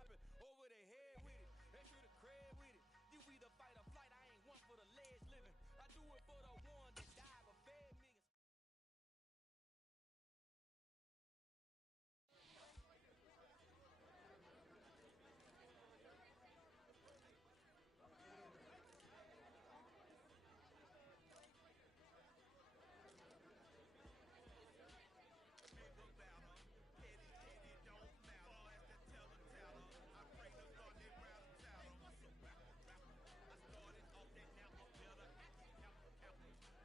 popping over their head with it. Extra the cred with it. You either fight or flight, I ain't one for the ledge living. I do it for the one that died but fed millions.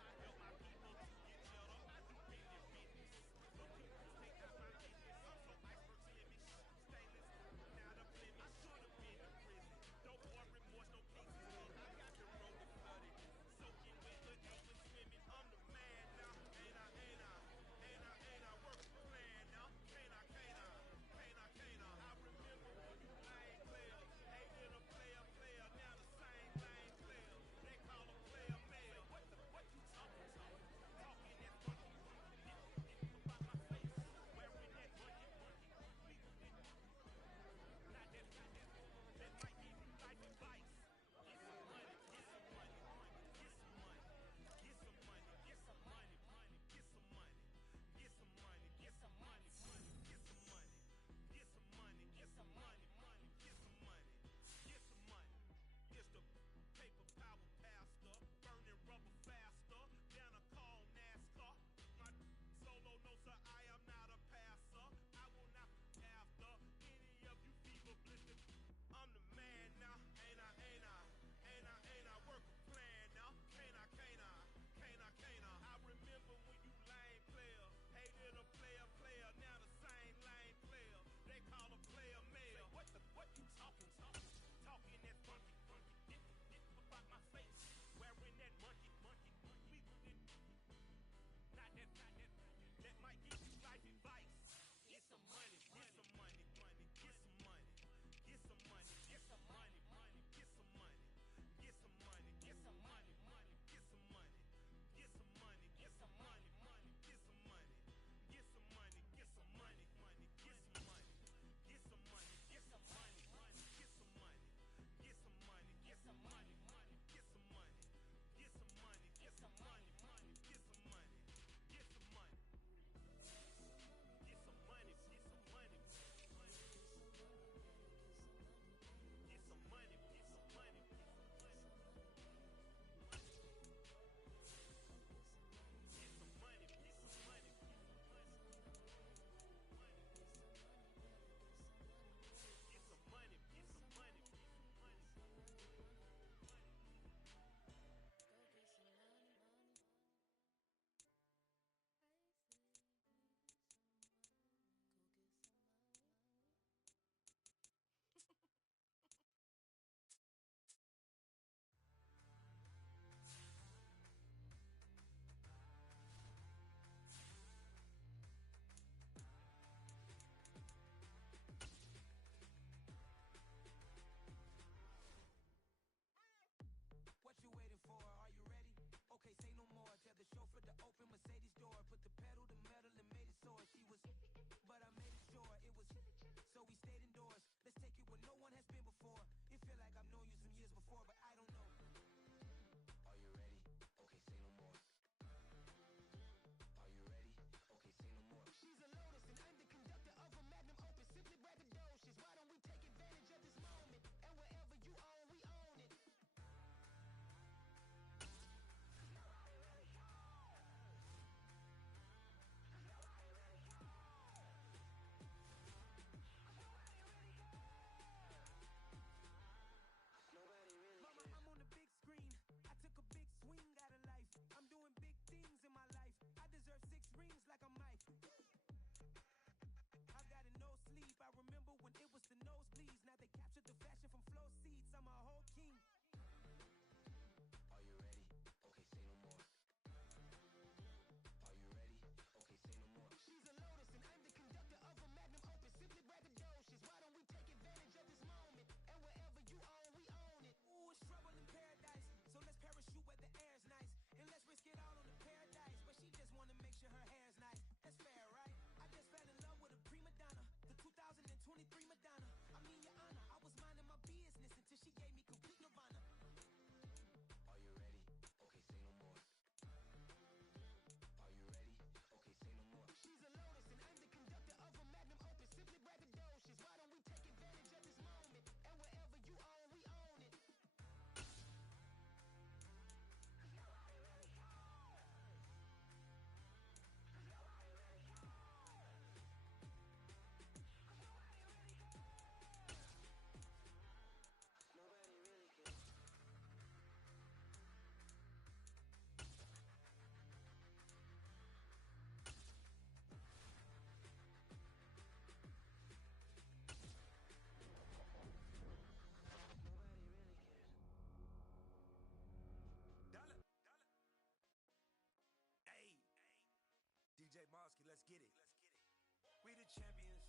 the champions.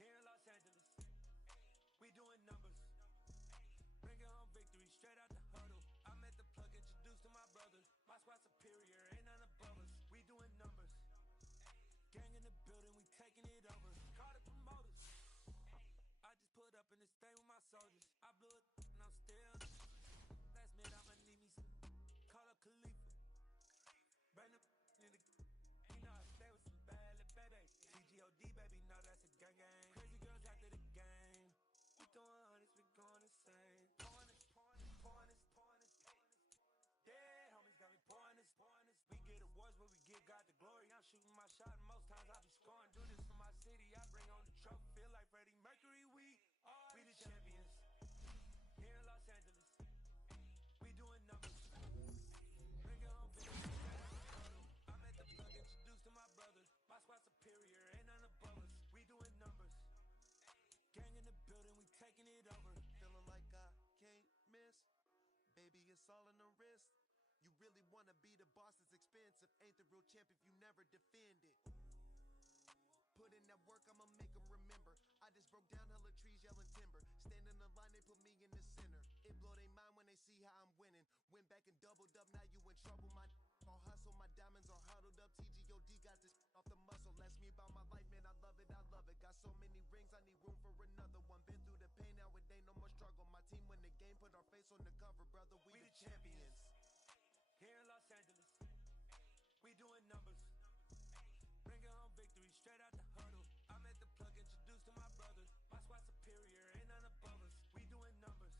Here in Los Angeles, we doing numbers. Bringing home victory straight out the huddle. I met the plug, introduced to my brothers. My squad superior, ain't none above us. We doing numbers. Gang in the building, we taking it over. Call the promoters. I just put up in this thing with my soldiers. I blew it and I'm still. Last minute I'ma need me some. Call up Khalifa. Bring the in the. You know I stay with some bad little baby. CGOD baby, know that's a gang gang. Crazy girls after the game. We doing hundreds, we going insane. Pouring this. Yeah, homies got me pouring this. We get awards, but we give God the glory. I'm shooting my shot, and most times I be scoring. Do this for my city, I bring on the trophy. Feel like Freddie Mercury, we the champions. Here in Los Angeles, we doing numbers. Bring it home, I met the plug, introduced to my brothers. My squad superior, ain't none above us. We doing numbers. Gang in the building, we taking it over. Feeling like I can't miss. Baby, it's all in the wrist. You really wanna be the boss, it's expensive. Ain't the real champ if you never defend it. Put in that work, I'ma make them remember. I just broke down hella trees, yelling timber. Stand in the line, they put me in the center. It blow their mind when they see how I'm winning. Went back and doubled up, now you in trouble. My all hustle, my diamonds are huddled up. TGOD got this off the muscle. That's me about my life, man, I love it. Got so many rings, I need room for another one. Been through the pain, now it ain't no more struggle. My team win the game, put our face on the cover, brother, we the champions. Here in Los Angeles, we doing numbers. Bringing home victory straight out the huddle. I met the plug, introduced to my brothers. My squad superior, ain't none above us. We doing numbers.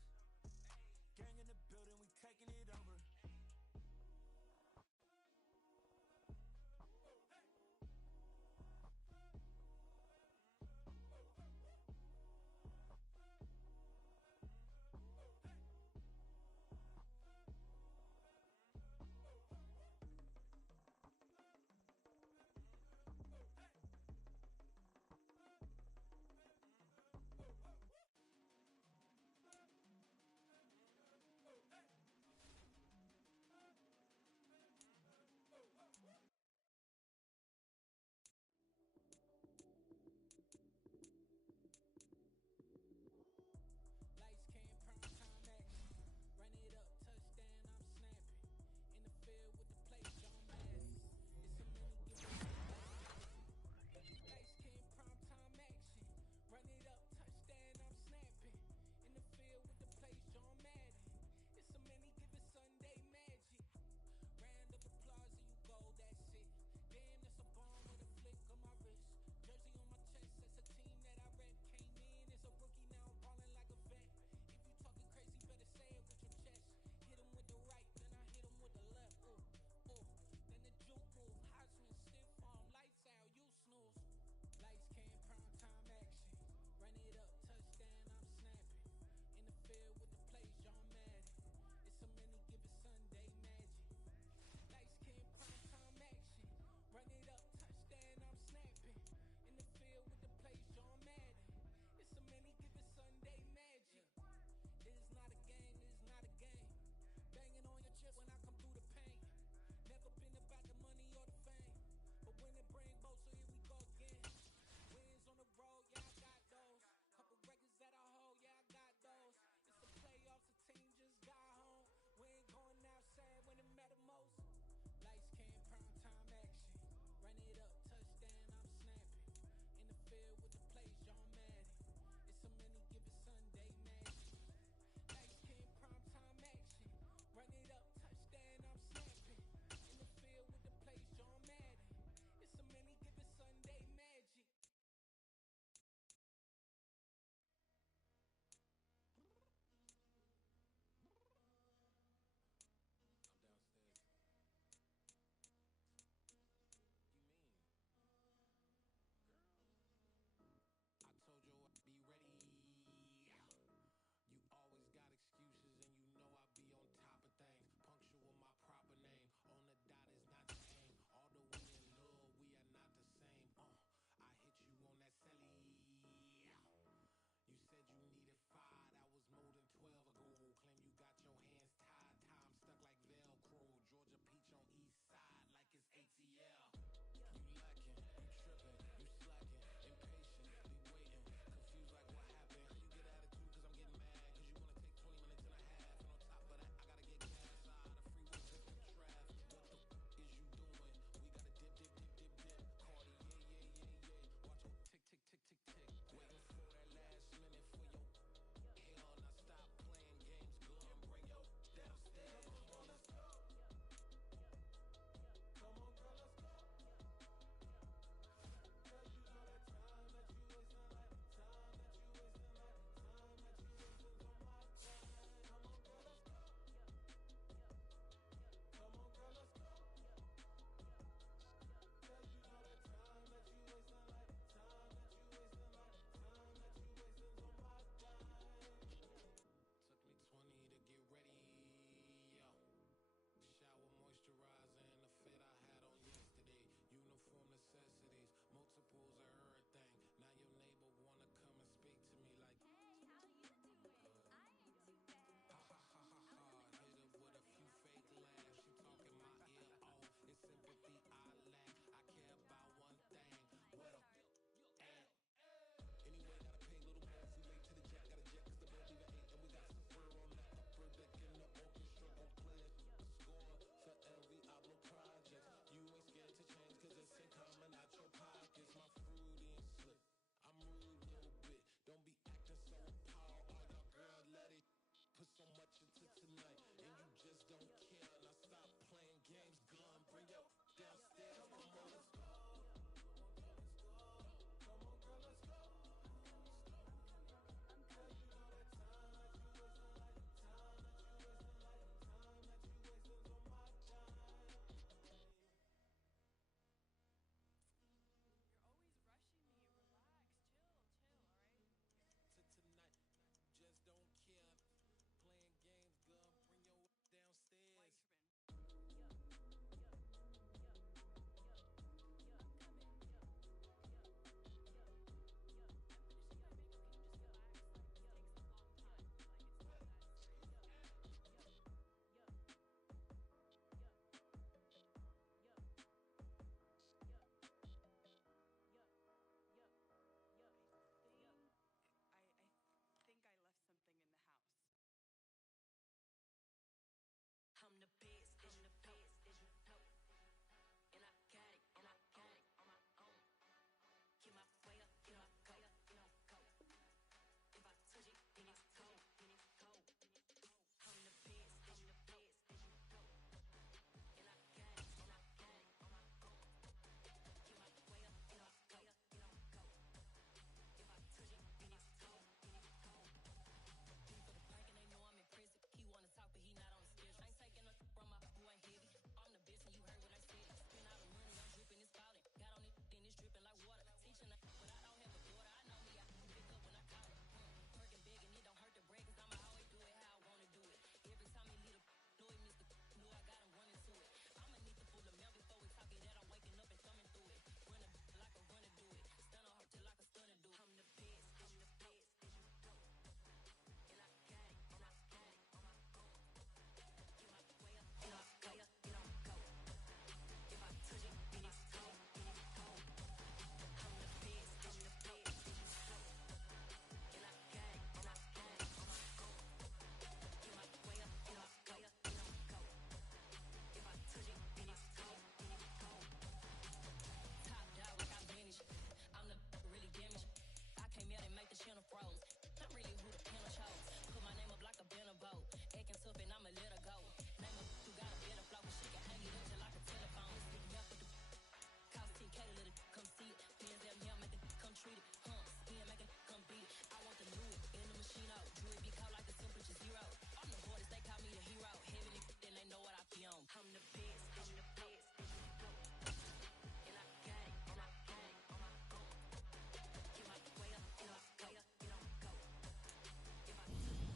Gang in the building, we taking it over.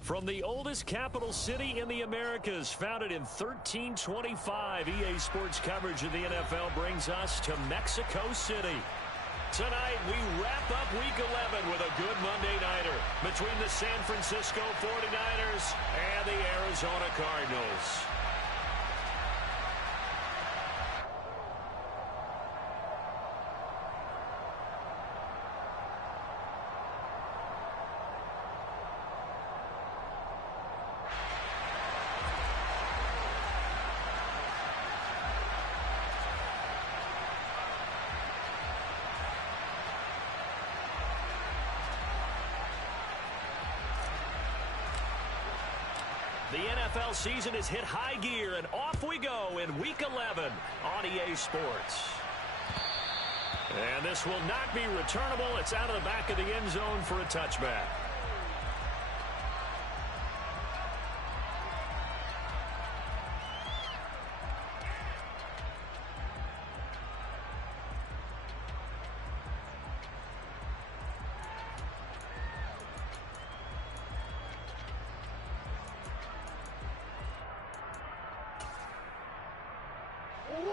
From the oldest capital city in the Americas, founded in 1325, EA Sports coverage of the NFL brings us to Mexico City. Tonight, we wrap up Week 11 with a good Monday nighter between the San Francisco 49ers and the Arizona Cardinals. The NFL season has hit high gear, and off we go in Week 11 on EA Sports. And this will not be returnable. It's out of the back of the end zone for a touchback.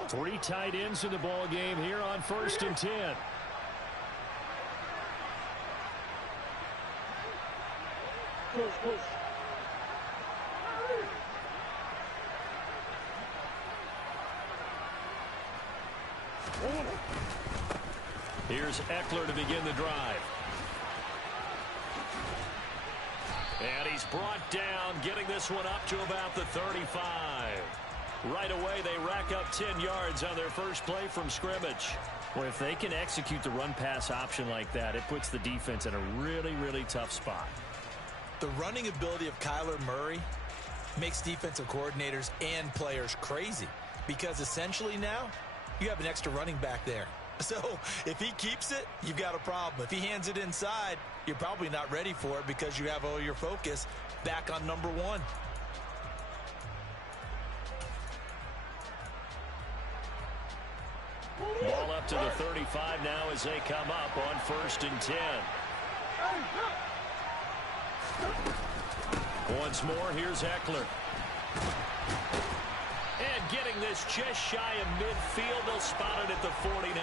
Three tight ends in the ball game here on 1st and 10. Here's Eckler to begin the drive. And he's brought down, getting this one up to about the 35. Right away, they rack up 10 yards on their first play from scrimmage. Well, if they can execute the run-pass option like that, it puts the defense in a really, really tough spot. The running ability of Kyler Murray makes defensive coordinators and players crazy because essentially now you have an extra running back there. So if he keeps it, you've got a problem. If he hands it inside, you're probably not ready for it because you have all your focus back on number one. Ball up to the 35 now as they come up on 1st and 10. Once more, here's Eckler. And getting this just shy of midfield, they'll spot it at the 49.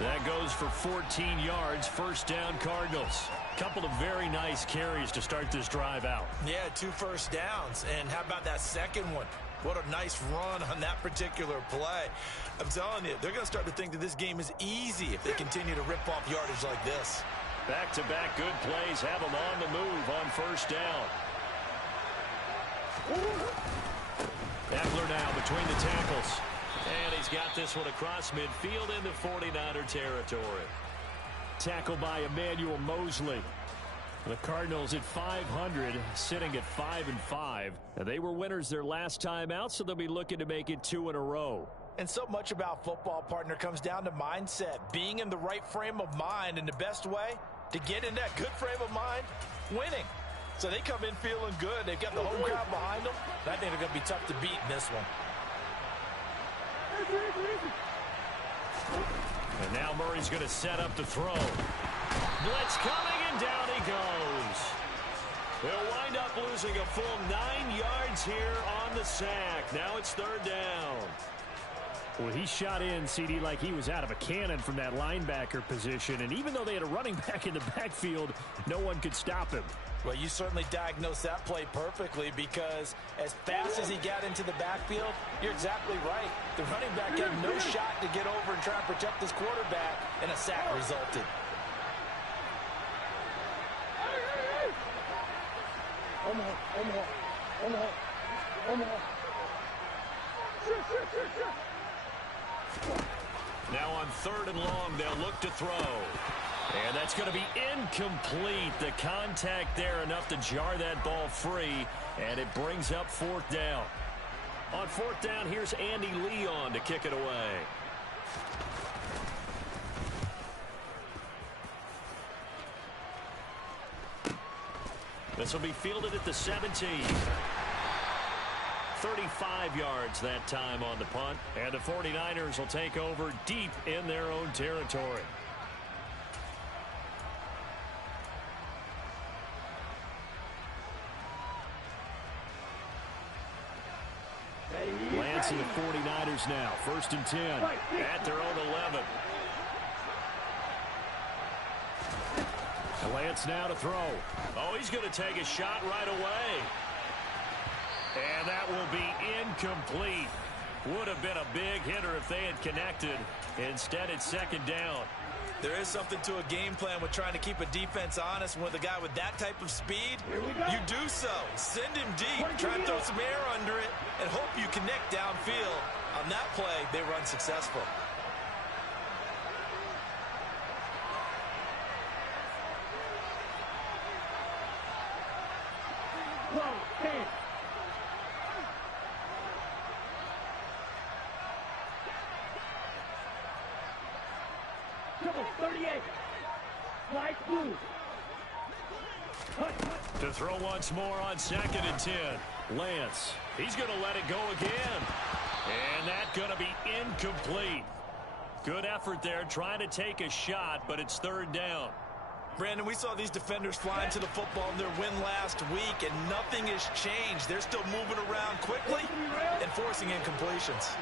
That goes for 14 yards, 1st down Cardinals. Couple of very nice carries to start this drive out. Yeah, 2 first downs. And how about that second one? What a nice run on that particular play. I'm telling you, they're going to start to think that this game is easy if they continue to rip off yardage like this. Back-to-back good plays have them on the move on 1st down. Eckler now between the tackles. And he's got this one across midfield into 49er territory. Tackled by Emmanuel Mosley. The Cardinals at 500, sitting at 5-5. They were winners their last time out, so they'll be looking to make it 2 in a row. And so much about football, partner, comes down to mindset. Being in the right frame of mind, and the best way to get in that good frame of mind, winning. So they come in feeling good. They've got the home crowd behind them. And I think they're going to be tough to beat in this one. And now Murray's going to set up to throw. Blitz coming, and down he goes. They'll wind up losing a full 9 yards here on the sack. Now it's 3rd down. Well, he shot in, CD, like he was out of a cannon from that linebacker position. And even though they had a running back in the backfield, no one could stop him. Well, you certainly diagnosed that play perfectly because as fast as he got into the backfield, you're exactly right. The running back had no shot to get over and try and protect his quarterback, and a sack resulted. Now on 3rd and long, they'll look to throw. And that's going to be incomplete. The contact there enough to jar that ball free, and it brings up 4th down. On 4th down, here's Andy Leon to kick it away. This will be fielded at the 17. 35 yards that time on the punt, and the 49ers will take over deep in their own territory. Niners now. 1st and 10. At their own 11. Lance now to throw. Oh, he's going to take a shot right away. And that will be incomplete. Would have been a big hitter if they had connected. Instead, it's 2nd down. There is something to a game plan with trying to keep a defense honest. With a guy with that type of speed, you do so. Send him deep, try and throw some air under it, and hope you connect downfield. On that play, they run successful. To throw once more on 2nd and 10. Lance. He's going to let it go again. And that's going to be incomplete. Good effort there trying to take a shot, but it's 3rd down. Brandon, we saw these defenders flying to the football in their win last week, and nothing has changed. They're still moving around quickly and forcing incompletions.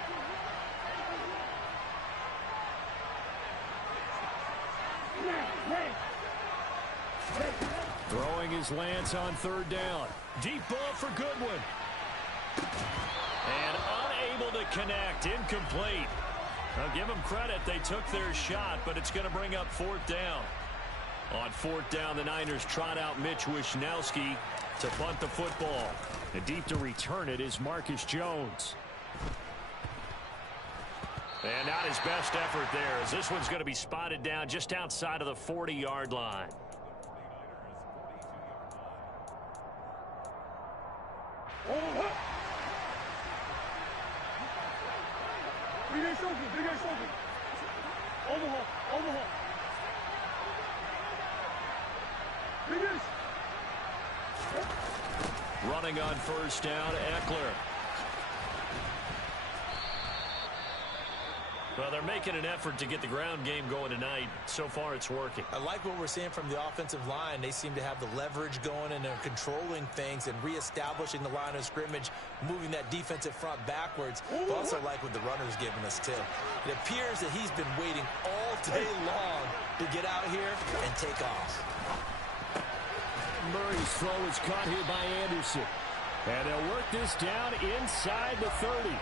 Throwing is Lance on 3rd down. Deep ball for Goodwin. And unable to connect. Incomplete. I'll give them credit. They took their shot, but it's going to bring up 4th down. On 4th down, the Niners trot out Mitch Wishnowski to punt the football. And deep to return it is Marcus Jones. And not his best effort there, as this one's going to be spotted down just outside of the 40-yard line. Running on 1st down, Eckler. Well, they're making an effort to get the ground game going tonight. So far, it's working. I like what we're seeing from the offensive line. They seem to have the leverage going, and they're controlling things and reestablishing the line of scrimmage, moving that defensive front backwards. I also like what the runner's giving us, too. It appears that he's been waiting all day long to get out here and take off. Murray's throw is caught here by Anderson. And they'll work this down inside the 30.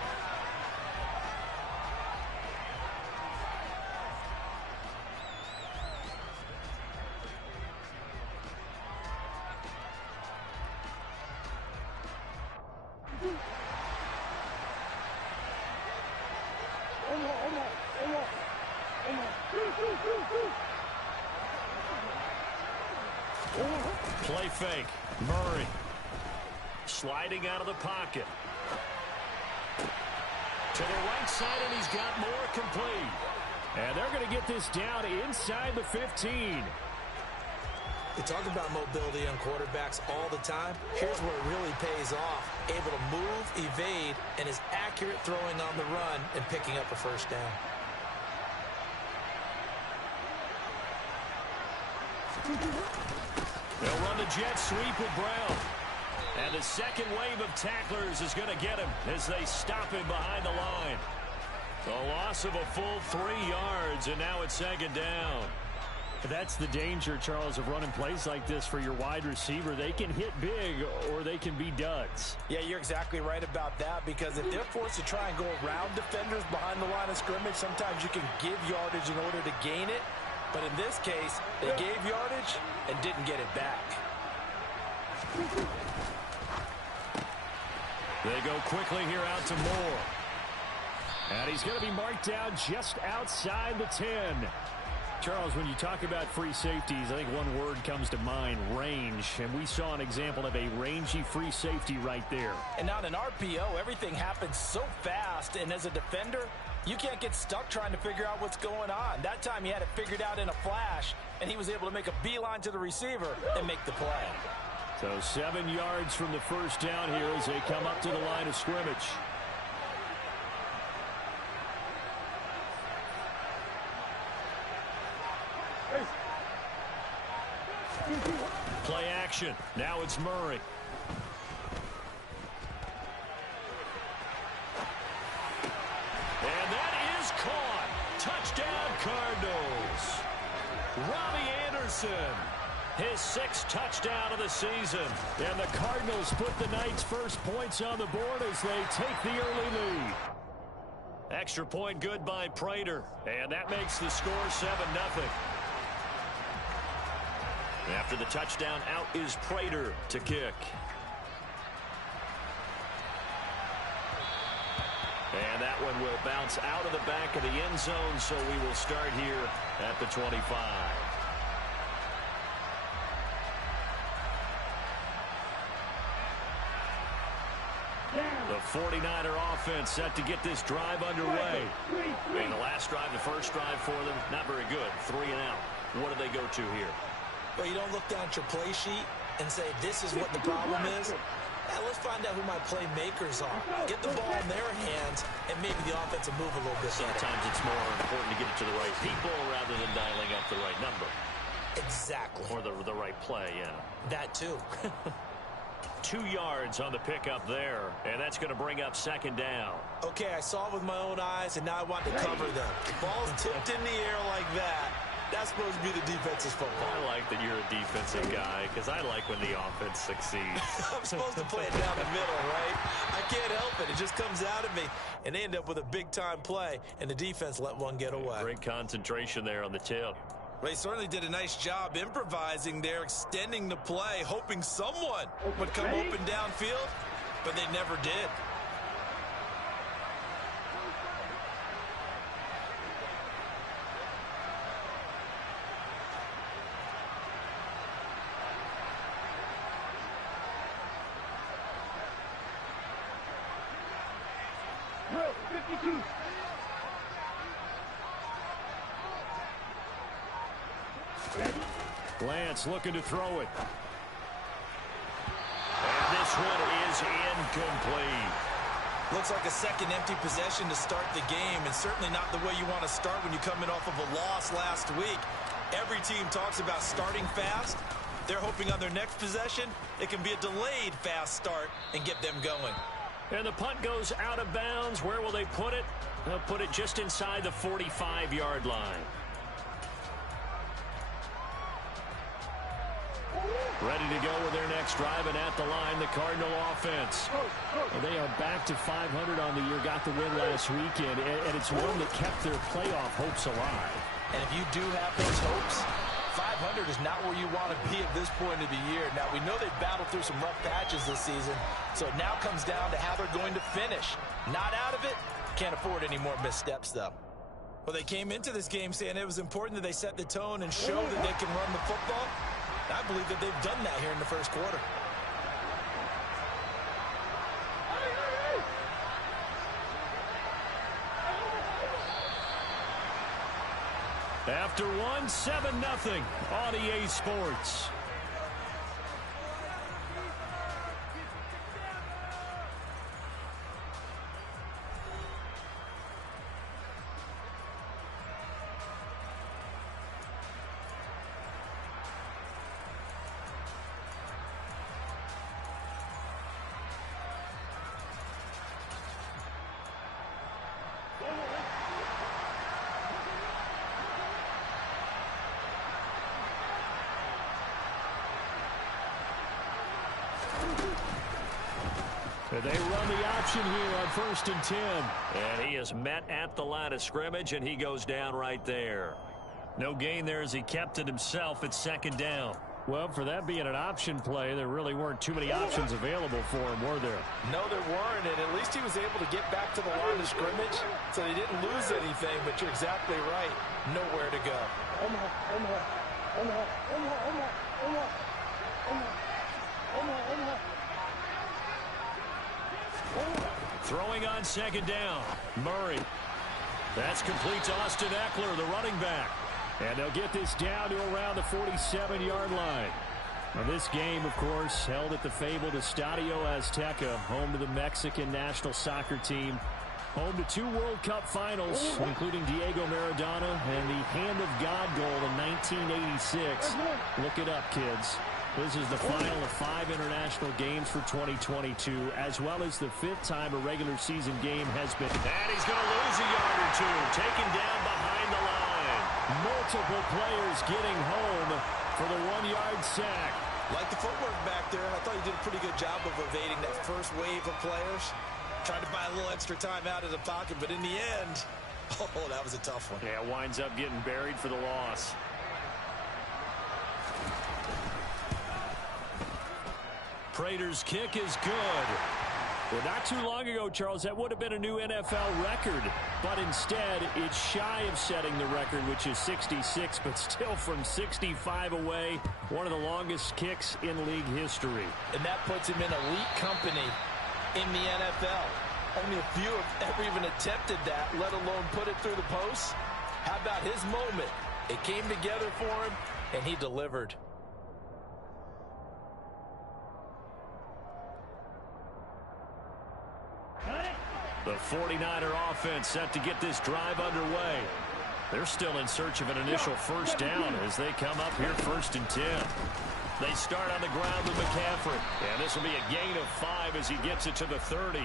Play fake. Murray sliding out of the pocket. To the right side, and he's got more complete. And they're going to get this down inside the 15. We talk about mobility on quarterbacks all the time. Here's where it really pays off. Able to move, evade, and is accurate throwing on the run and picking up a 1st down. They'll run the jet sweep with Brown. And the second wave of tacklers is going to get him as they stop him behind the line. A loss of a full 3 yards, and now it's 2nd down. That's the danger, Charles, of running plays like this for your wide receiver. They can hit big or they can be duds. Yeah, you're exactly right about that, because if they're forced to try and go around defenders behind the line of scrimmage, sometimes you can give yardage in order to gain it. But in this case, they gave yardage and didn't get it back. They go quickly here out to Moore. And he's going to be marked down just outside the 10. Charles, when you talk about free safeties, I think one word comes to mind, range. And we saw an example of a rangy free safety right there. And on an RPO, everything happens so fast. And as a defender, you can't get stuck trying to figure out what's going on. That time he had it figured out in a flash, and he was able to make a beeline to the receiver and make the play. So 7 yards from the 1st down here as they come up to the line of scrimmage. Play action. Now it's Murray. Touchdown, Cardinals. Robbie Anderson, his 6th touchdown of the season. And the Cardinals put the Knights' first points on the board as they take the early lead. Extra point good by Prater. And that makes the score 7-0. After the touchdown, out is Prater to kick. And that one will bounce out of the back of the end zone, so we will start here at the 25. The 49er offense set to get this drive underway. And the last drive, the first drive for them, not very good. 3 and out. What do they go to here? Well, you don't look down at your play sheet and say, this is what the problem is. Let's find out who my playmakers are. Get the ball in their hands, and maybe the offense will move a little bit. Sometimes it's more important to get it to the right people rather than dialing up the right number. Exactly. Or the right play, yeah. That too. 2 yards on the pickup there, and that's going to bring up 2nd down. Okay, I saw it with my own eyes, and now I want to cover them. Ball's tipped in the air like that. That's supposed to be the defense's football. I like that you're a defensive guy because I like when the offense succeeds. I'm supposed to play it down the middle, right? I can't help it. It just comes out of me, and they end up with a big-time play, and the defense let one get away. Great concentration there on the tip. They certainly did a nice job improvising there, extending the play, hoping someone would come open downfield, but they never did. Lance looking to throw it. And this one is incomplete. Looks like a second empty possession to start the game, and certainly not the way you want to start when you're coming off of a loss last week. Every team talks about starting fast. They're hoping on their next possession, it can be a delayed fast start and get them going. And the punt goes out of bounds. Where will they put it? They'll put it just inside the 45-yard line. Ready to go with their next drive, and at the line, the Cardinal offense. Well, they are back to 500 on the year, got the win last weekend, and it's one that kept their playoff hopes alive. And if you do have those hopes, 500 is not where you want to be at this point of the year. Now, we know they've battled through some rough patches this season, so it now comes down to how they're going to finish. Not out of it, can't afford any more missteps, though. Well, they came into this game saying it was important that they set the tone and show that they can run the football. I believe that they've done that here in the first quarter. After one, 7-0 on EA Sports. They run the option here on 1st and 10. And he is met at the line of scrimmage, and he goes down right there. No gain there as he kept it himself at 2nd down. Well, for that being an option play, there really weren't too many options available for him, were there? No, there weren't, and at least he was able to get back to the line of scrimmage, so they didn't lose anything, but you're exactly right. Nowhere to go. Throwing on 2nd down. Murray. That's complete to Austin Eckler, the running back. And they'll get this down to around the 47-yard line. Now, this game, of course, held at the fabled Estadio Azteca, home to the Mexican national soccer team. Home to 2 World Cup finals, including Diego Maradona and the Hand of God goal in 1986. Look it up, kids. This is the final of 5 international games for 2022, as well as the 5th time a regular season game has been. And he's going to lose a yard or two. Taken down behind the line. Multiple players getting home for the 1-yard sack. Like the footwork back there, I thought he did a pretty good job of evading that first wave of players. Tried to buy a little extra time out of the pocket, but in the end, oh, that was a tough one. Yeah, winds up getting buried for the loss. Prater's kick is good. Well, not too long ago, Charles, that would have been a new NFL record. But instead, it's shy of setting the record, which is 66, but still from 65 away, one of the longest kicks in league history. And that puts him in elite company in the NFL. Only a few have ever even attempted that, let alone put it through the post. How about his moment? It came together for him, and he delivered. The 49er offense set to get this drive underway. They're still in search of an initial first down as they come up here 1st and 10. They start on the ground with McCaffrey. And this will be a gain of 5 as he gets it to the 30.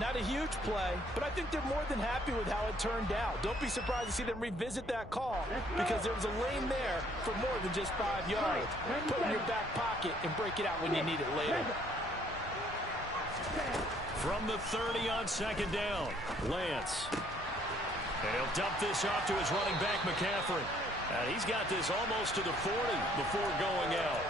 Not a huge play, but I think they're more than happy with how it turned out. Don't be surprised to see them revisit that call because there was a lane there for more than just 5 yards. Put it in your back pocket and break it out when you need it later. From the 30 on 2nd down, Lance. And he'll dump this off to his running back, McCaffrey. And he's got this almost to the 40 before going out.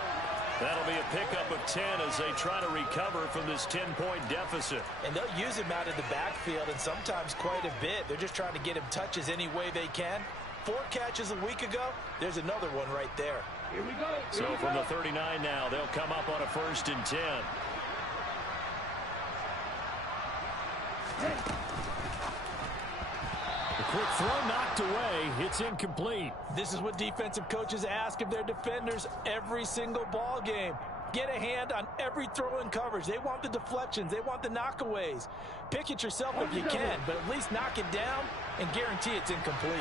That'll be a pickup of 10 as they try to recover from this 10-point deficit. And they'll use him out of the backfield and sometimes quite a bit. They're just trying to get him touches any way they can. 4 catches a week ago. There's another one right there. Here we go. So from the 39 now, they'll come up on a 1st and 10. The quick throw knocked away. It's incomplete. This is what defensive coaches ask of their defenders every single ball game. Get a hand on every throw in coverage. They want the deflections. They want the knockaways. Pick it yourself if you can, but at least knock it down and guarantee it's incomplete.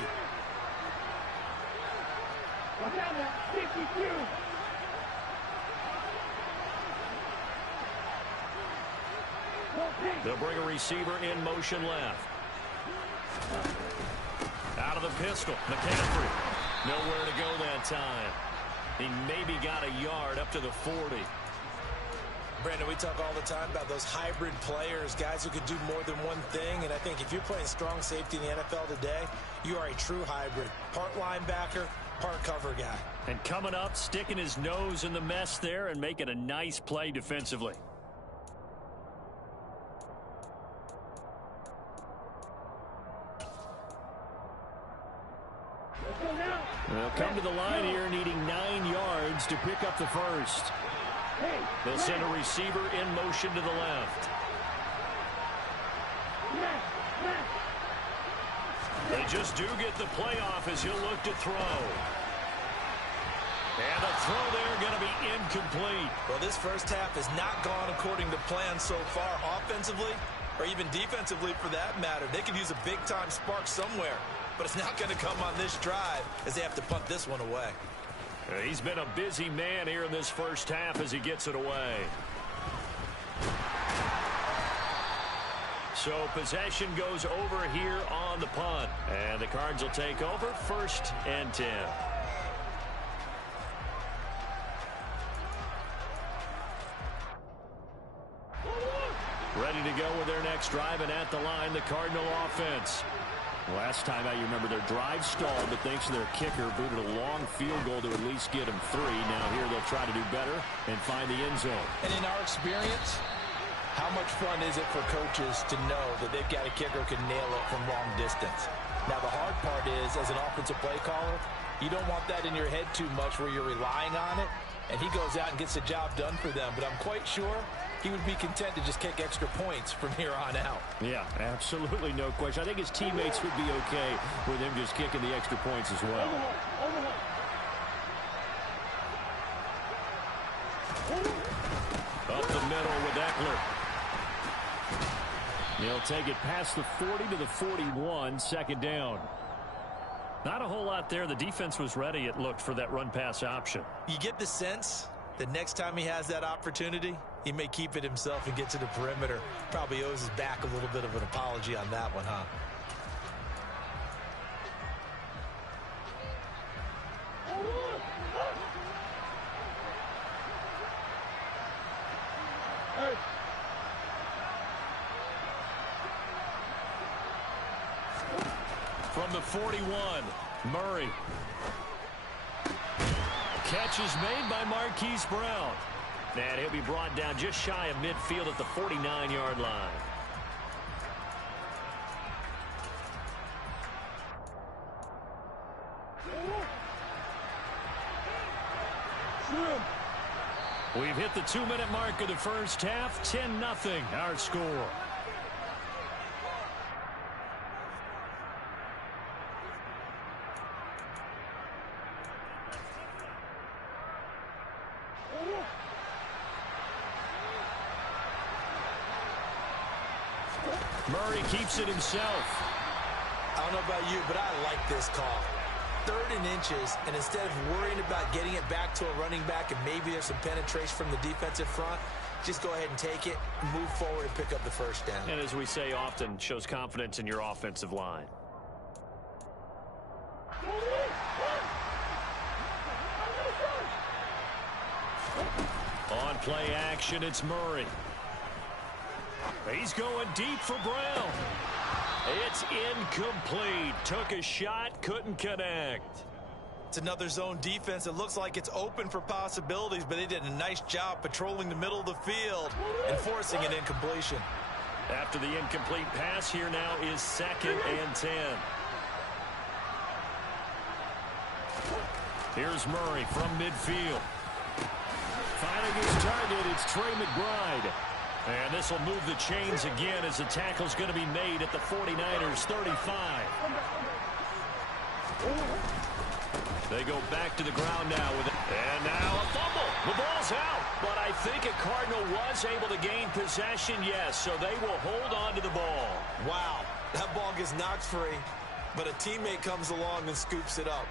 Watch out now. 52. They'll bring a receiver in motion left. Out of the pistol, McCaffrey. Nowhere to go that time. He maybe got a yard up to the 40. Brandon, we talk all the time about those hybrid players, guys who could do more than one thing. And I think if you're playing strong safety in the NFL today, you are a true hybrid. Part linebacker, part cover guy. And coming up, sticking his nose in the mess there and making a nice play defensively. They'll come to the line here needing 9 yards to pick up the first. They'll send a receiver in motion to the left. They just do get the playoff as he'll look to throw. And the throw there going to be incomplete. Well, this first half has not gone according to plan so far offensively or even defensively for that matter. They could use a big-time spark somewhere. But it's not going to come on this drive as they have to punt this one away. He's been a busy man here in this first half as he gets it away. So possession goes over here on the punt. And the Cards will take over 1st and 10. Ready to go with their next drive, and at the line, the Cardinal offense. Last time out, you remember their drive stalled, but thanks to their kicker, booted a long field goal to at least get them 3. Now here they'll try to do better and find the end zone. And in our experience, how much fun is it for coaches to know that they've got a kicker who can nail it from long distance? Now the hard part is, as an offensive play caller, you don't want that in your head too much where you're relying on it, and he goes out and gets the job done for them. But I'm quite sure he would be content to just kick extra points from here on out. Yeah, absolutely no question. I think his teammates would be okay with him just kicking the extra points as well. Up the middle with Eckler. He'll take it past the 40 to the 41, 2nd down. Not a whole lot there. The defense was ready, it looked, for that run-pass option. You get the sense that next time he has that opportunity, he may keep it himself and get to the perimeter. Probably owes his back a little bit of an apology on that one, huh? From the 41, Murray. Catch is made by Marquise Brown. And he'll be brought down just shy of midfield at the 49-yard line. We've hit the 2-minute mark of the first half. 10-0 our score. Murray keeps it himself. I don't know about you, but I like this call. 3rd and inches, and instead of worrying about getting it back to a running back and maybe there's some penetration from the defensive front, just go ahead and take it, move forward, and pick up the first down. And as we say often, shows confidence in your offensive line. On play action, it's Murray. He's going deep for Brown. It's incomplete. Took a shot, couldn't connect. It's another zone defense. It looks like it's open for possibilities, but they did a nice job patrolling the middle of the field and forcing an incompletion. After the incomplete pass, here now is 2nd and 10. Here's Murray from midfield. Finding his target, it's Trey McBride. And this will move the chains again as the tackle's going to be made at the 49ers 35. They go back to the ground now with it. And now a fumble. The ball's out. But I think a Cardinal was able to gain possession, yes. So they will hold on to the ball. Wow, that ball gets knocked free, but a teammate comes along and scoops it up.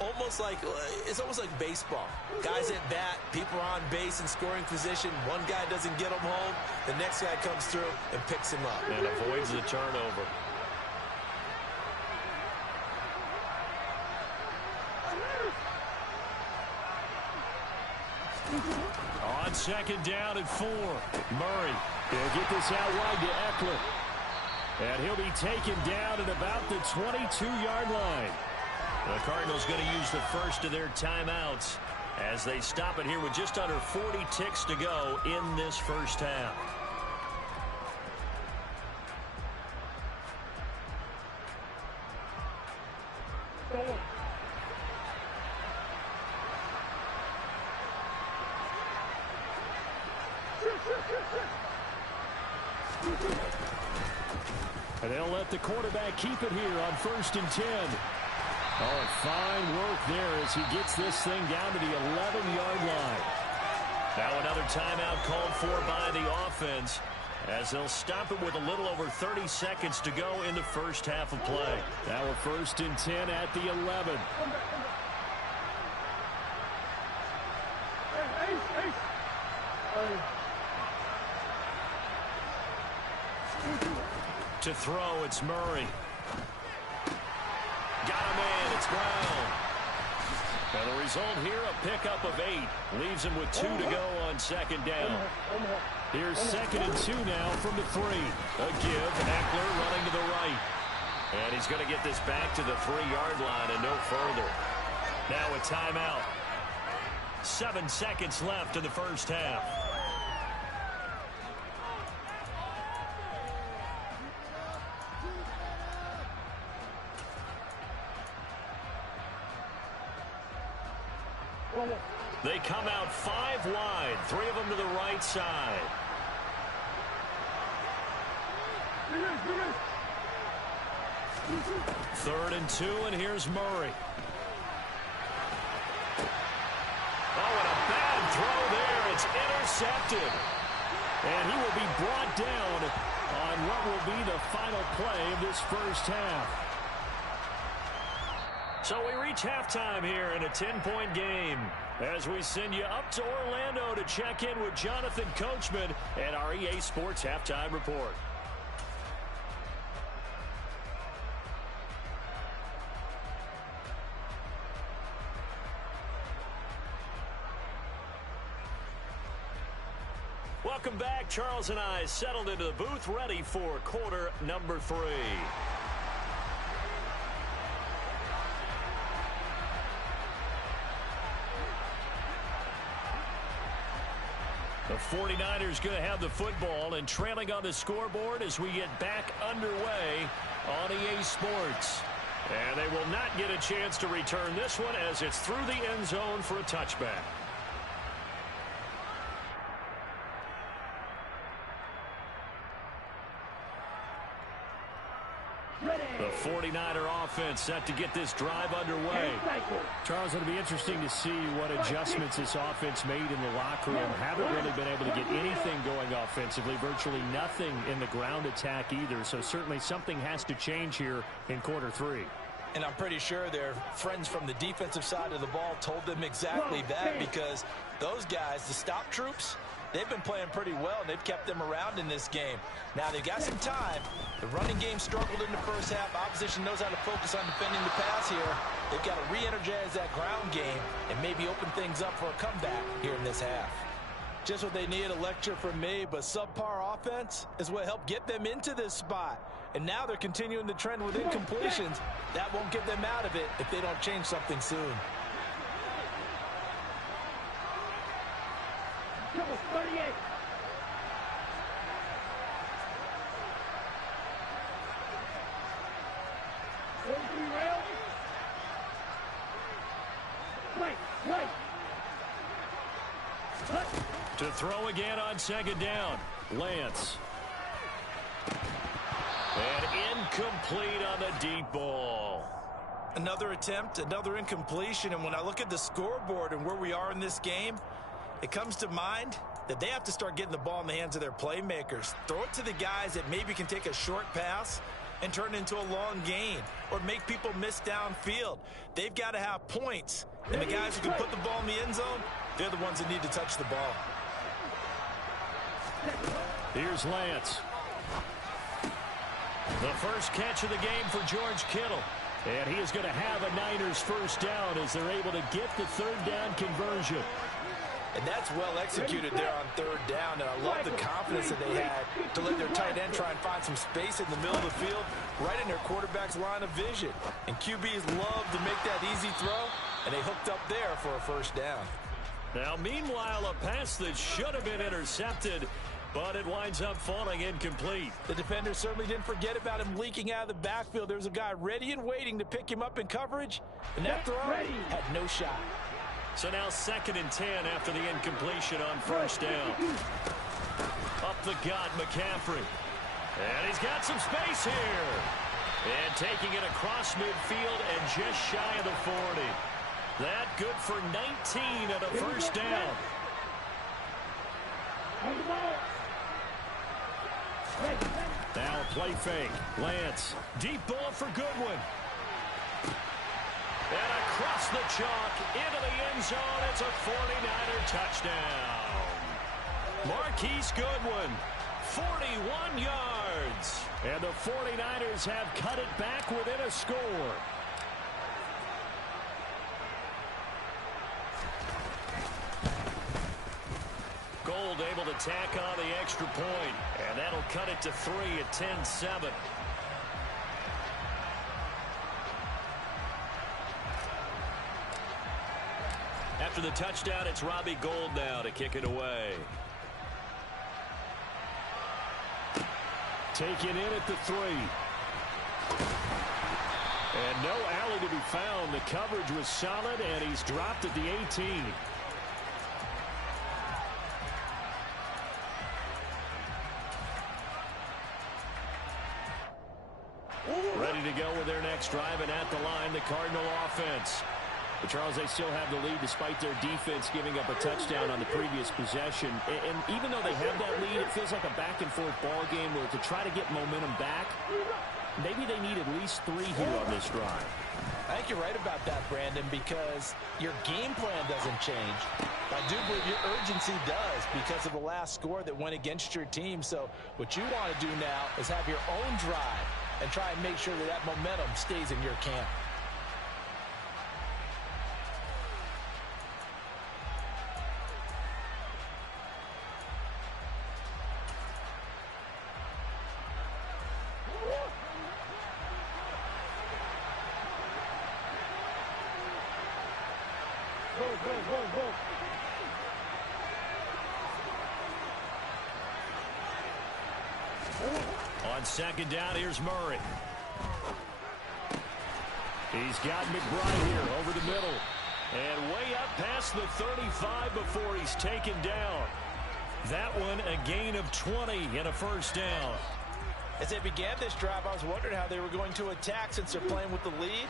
It's almost like baseball. Guys at bat, people are on base in scoring position. One guy doesn't get him home. The next guy comes through and picks him up. And avoids the turnover. On 2nd down and 4. Murray. He'll get this out wide to Eckler. And he'll be taken down at about the 22-yard line. The Cardinals going to use the first of their timeouts as they stop it here with just under 40 ticks to go in this first half. And they'll let the quarterback keep it here on 1st and 10. Oh, and fine work there as he gets this thing down to the 11-yard line. Now another timeout called for by the offense as they'll stop it with a little over 30 seconds to go in the first half of play. Now we're 1st and 10 at the 11. To throw, it's Murray. Got him in, it's Brown. And the result here, a pickup of 8. Leaves him with 2 to go on 2nd down. Here's 2nd and 2 now from the 3. A give, Eckler running to the right. And he's going to get this back to the 3-yard line and no further. Now a timeout. 7 seconds left in the first half. They come out 5 wide, 3 of them to the right side. Third and 2, and here's Murray. Oh, and a bad throw there. It's intercepted. And he will be brought down on what will be the final play of this first half. So we reach halftime here in a 10-point game as we send you up to Orlando to check in with Jonathan Coachman and our EA Sports Halftime Report. Welcome back. Charles and I settled into the booth ready for quarter number 3. 49ers going to have the football and trailing on the scoreboard as we get back underway on EA Sports. And they will not get a chance to return this one as it's through the end zone for a touchback. The 49er offense set to get this drive underway. Charles, it'll be interesting to see what adjustments this offense made in the locker room. Haven't really been able to get anything going offensively, virtually nothing in the ground attack either. So certainly something has to change here in quarter three. And I'm pretty sure their friends from the defensive side of the ball told them exactly that, because those guys, the stop troops, they've been playing pretty well, and they've kept them around in this game. Now, they've got some time. The running game struggled in the first half. Opposition knows how to focus on defending the pass here. They've got to re-energize that ground game and maybe open things up for a comeback here in this half. Just what they need, a lecture from me, but subpar offense is what helped get them into this spot. And now they're continuing the trend with incompletions. That won't get them out of it if they don't change something soon. Come on, 38. To throw again on second down. Lance. And incomplete on the deep ball. Another attempt, another incompletion. And when I look at the scoreboard and where we are in this game, it comes to mind that they have to start getting the ball in the hands of their playmakers. Throw it to the guys that maybe can take a short pass and turn it into a long gain or make people miss downfield. They've got to have points. And the guys who can put the ball in the end zone, they're the ones that need to touch the ball. Here's Lance. The first catch of the game for George Kittle. And he is going to have a Niners first down as they're able to get the third down conversion. And that's well executed there on third down. And I love the confidence that they had to let their tight end try and find some space in the middle of the field, right in their quarterback's line of vision. And QBs love to make that easy throw, and they hooked up there for a first down. Now, meanwhile, a pass that should have been intercepted, but it winds up falling incomplete. The defender certainly didn't forget about him leaking out of the backfield. There was a guy ready and waiting to pick him up in coverage, and that throw had no shot. So now 2nd and 10 after the incompletion on first down. Up the gut, McCaffrey. And he's got some space here. And taking it across midfield and just shy of the 40. That good for 19 and a first down. Now a play fake. Lance. Deep ball for Goodwin. And across the chalk into the end zone. It's a 49er touchdown. Marquise Goodwin, 41 yards. And the 49ers have cut it back within a score. Gold able to tack on the extra point. And that'll cut it to 3 at 10-7. After the touchdown, it's Robbie Gould now to kick it away. Taken in at the 3. And no alley to be found. The coverage was solid, and he's dropped at the 18. Ready to go with their next drive, and at the line, the Cardinal offense. But Charles, they still have the lead despite their defense giving up a touchdown on the previous possession. And even though they have that lead, it feels like a back-and-forth ball game where to try to get momentum back, maybe they need at least 3 here on this drive. I think you're right about that, Brandon, because your game plan doesn't change. I do believe your urgency does because of the last score that went against your team. So what you want to do now is have your own drive and try and make sure that that momentum stays in your camp. On second down, here's Murray. He's got McBride here over the middle. And way up past the 35 before he's taken down. That one a gain of 20 and a first down. As they began this drive, I was wondering how they were going to attack since they're playing with the lead.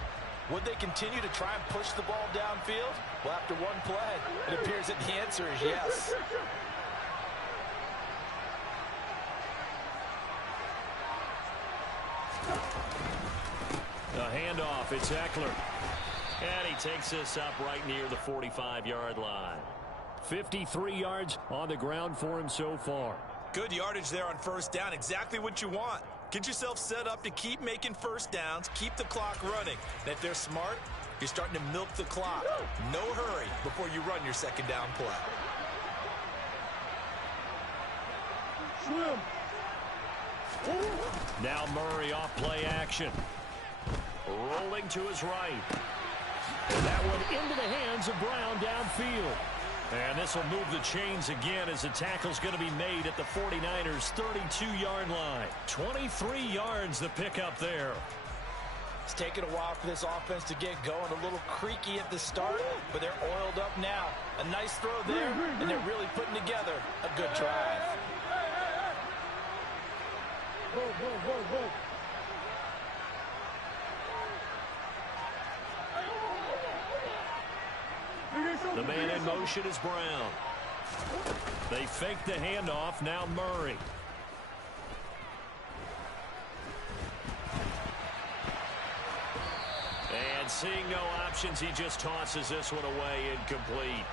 Would they continue to try and push the ball downfield? Well, after one play, it appears that the answer is yes. A handoff, it's Eckler. And he takes this up right near the 45-yard line. 53 yards on the ground for him so far. Good yardage there on first down. Exactly what you want. Get yourself set up to keep making first downs, keep the clock running. And if they're smart, you're starting to milk the clock. No hurry before you run your second down play. Now Murray off play action. Rolling to his right. And that one into the hands of Brown downfield. And this will move the chains again as the tackle's going to be made at the 49ers' 32-yard line. 23 yards the pickup there. It's taken a while for this offense to get going. A little creaky at the start, but they're oiled up now. A nice throw there, and they're really putting together a good drive. The man in motion is Brown. They fake the handoff. Now Murray. And seeing no options, he just tosses this one away incomplete.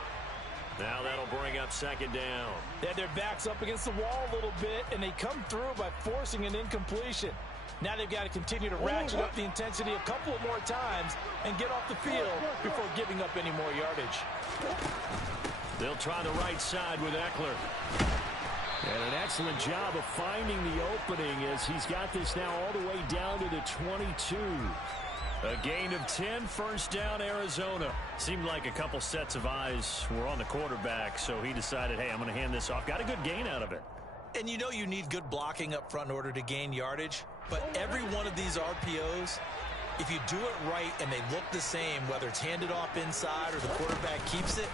Now that'll bring up second down. They had their backs up against the wall a little bit, and they come through by forcing an incompletion. Now they've got to continue to ratchet up the intensity a couple of more times and get off the field before giving up any more yardage. They'll try the right side with Eckler. And an excellent job of finding the opening as he's got this now all the way down to the 22. A gain of 10, first down, Arizona. Seemed like a couple sets of eyes were on the quarterback, so he decided, hey, I'm going to hand this off. Got a good gain out of it. And you know you need good blocking up front in order to gain yardage. But every one of these RPOs, if you do it right and they look the same, whether it's handed off inside or the quarterback keeps it,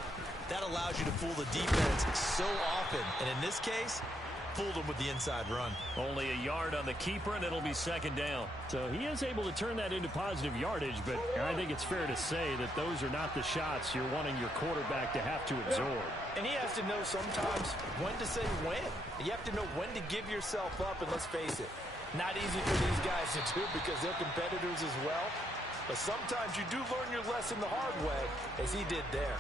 that allows you to fool the defense so often. And in this case, fooled them with the inside run. Only a yard on the keeper, and it'll be second down. So he is able to turn that into positive yardage, but I think it's fair to say that those are not the shots you're wanting your quarterback to have to absorb. And he has to know sometimes when to say when. You have to know when to give yourself up, and let's face it, not easy for these guys to do because they're competitors as well. But sometimes you do learn your lesson the hard way, as he did there.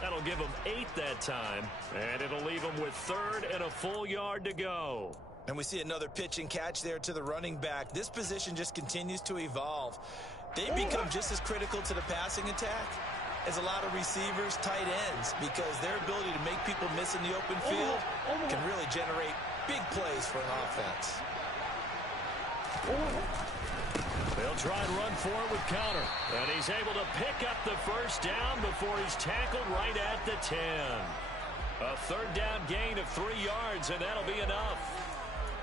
That'll give him 8 that time, and it'll leave him with third and a full yard to go. And we see another pitch and catch there to the running back. This position just continues to evolve. They become just as critical to the passing attack as a lot of receivers, tight ends, because their ability to make people miss in the open field can really generate big plays for an offense. They'll try and run for it with counter. And he's able to pick up the first down before he's tackled right at the 10. A third down gain of 3 yards, and that'll be enough.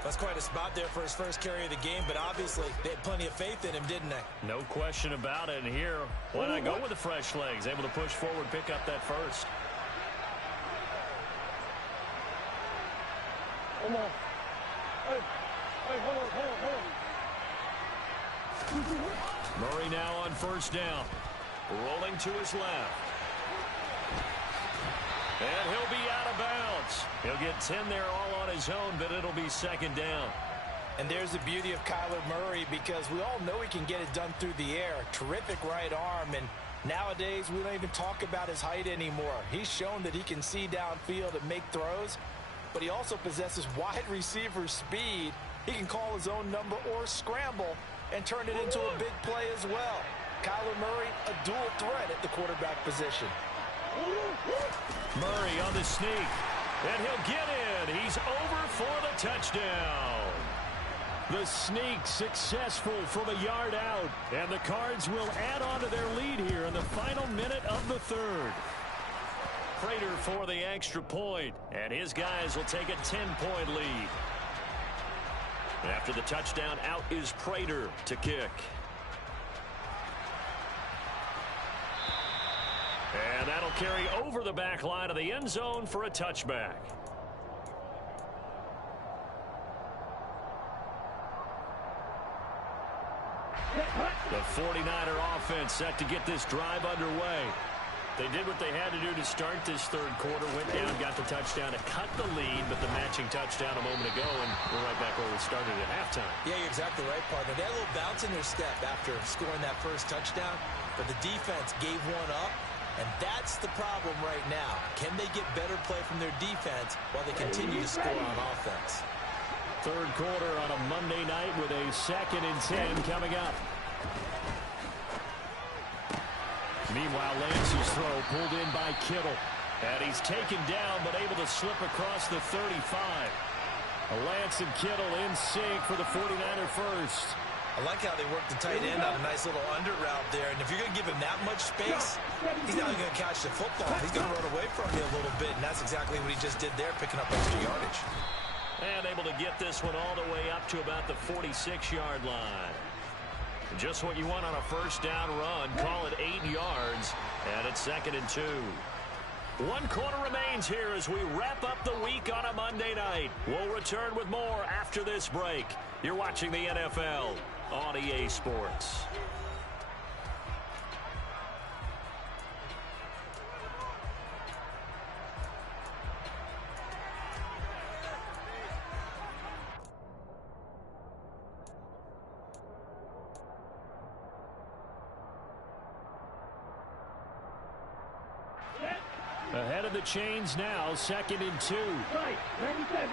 That's quite a spot there for his first carry of the game, but obviously they had plenty of faith in him, didn't they? No question about it. And here, why not go with the fresh legs? Able to push forward, pick up that first. Come on. Hey, hold on. Murray now on first down. Rolling to his left. And he'll be out of bounds. He'll get 10 there all on his own, but it'll be second down. And there's the beauty of Kyler Murray, because we all know he can get it done through the air. Terrific right arm, and nowadays we don't even talk about his height anymore. He's shown that he can see downfield and make throws, but he also possesses wide receiver speed. He can call his own number or scramble and turn it into a big play as well. Kyler Murray, a dual threat at the quarterback position. Murray on the sneak, and he'll get in. He's over for the touchdown. The sneak successful from a yard out, and the Cards will add on to their lead here in the final minute of the third. Prater for the extra point, and his guys will take a 10-point lead. After the touchdown, out is Prater to kick. And that'll carry over the back line of the end zone for a touchback. The 49er offense set to get this drive underway. They did what they had to do to start this third quarter, went down, got the touchdown to cut the lead, but the matching touchdown a moment ago, and we're right back where we started at halftime. Yeah, you're exactly right, partner. They had a little bounce in their step after scoring that first touchdown, but the defense gave one up, and that's the problem right now. Can they get better play from their defense while they continue to score on offense? Third quarter on a Monday night with a 2nd and 10 coming up. Meanwhile, Lance's throw pulled in by Kittle. And he's taken down, but able to slip across the 35. Lance and Kittle in sync for the 49er first. I like how they work the tight end on a nice little under route there. And if you're going to give him that much space, he's not going to catch the football. He's going to run away from you a little bit, and that's exactly what he just did there, picking up extra yardage. And able to get this one all the way up to about the 46-yard line. Just what you want on a first down run. Call it 8 yards, and it's 2nd and 2. 1 quarter remains here as we wrap up the week on a Monday night. We'll return with more after this break. You're watching the NFL on EA Sports. Ahead of the chains now, 2nd and 2. Right, 97.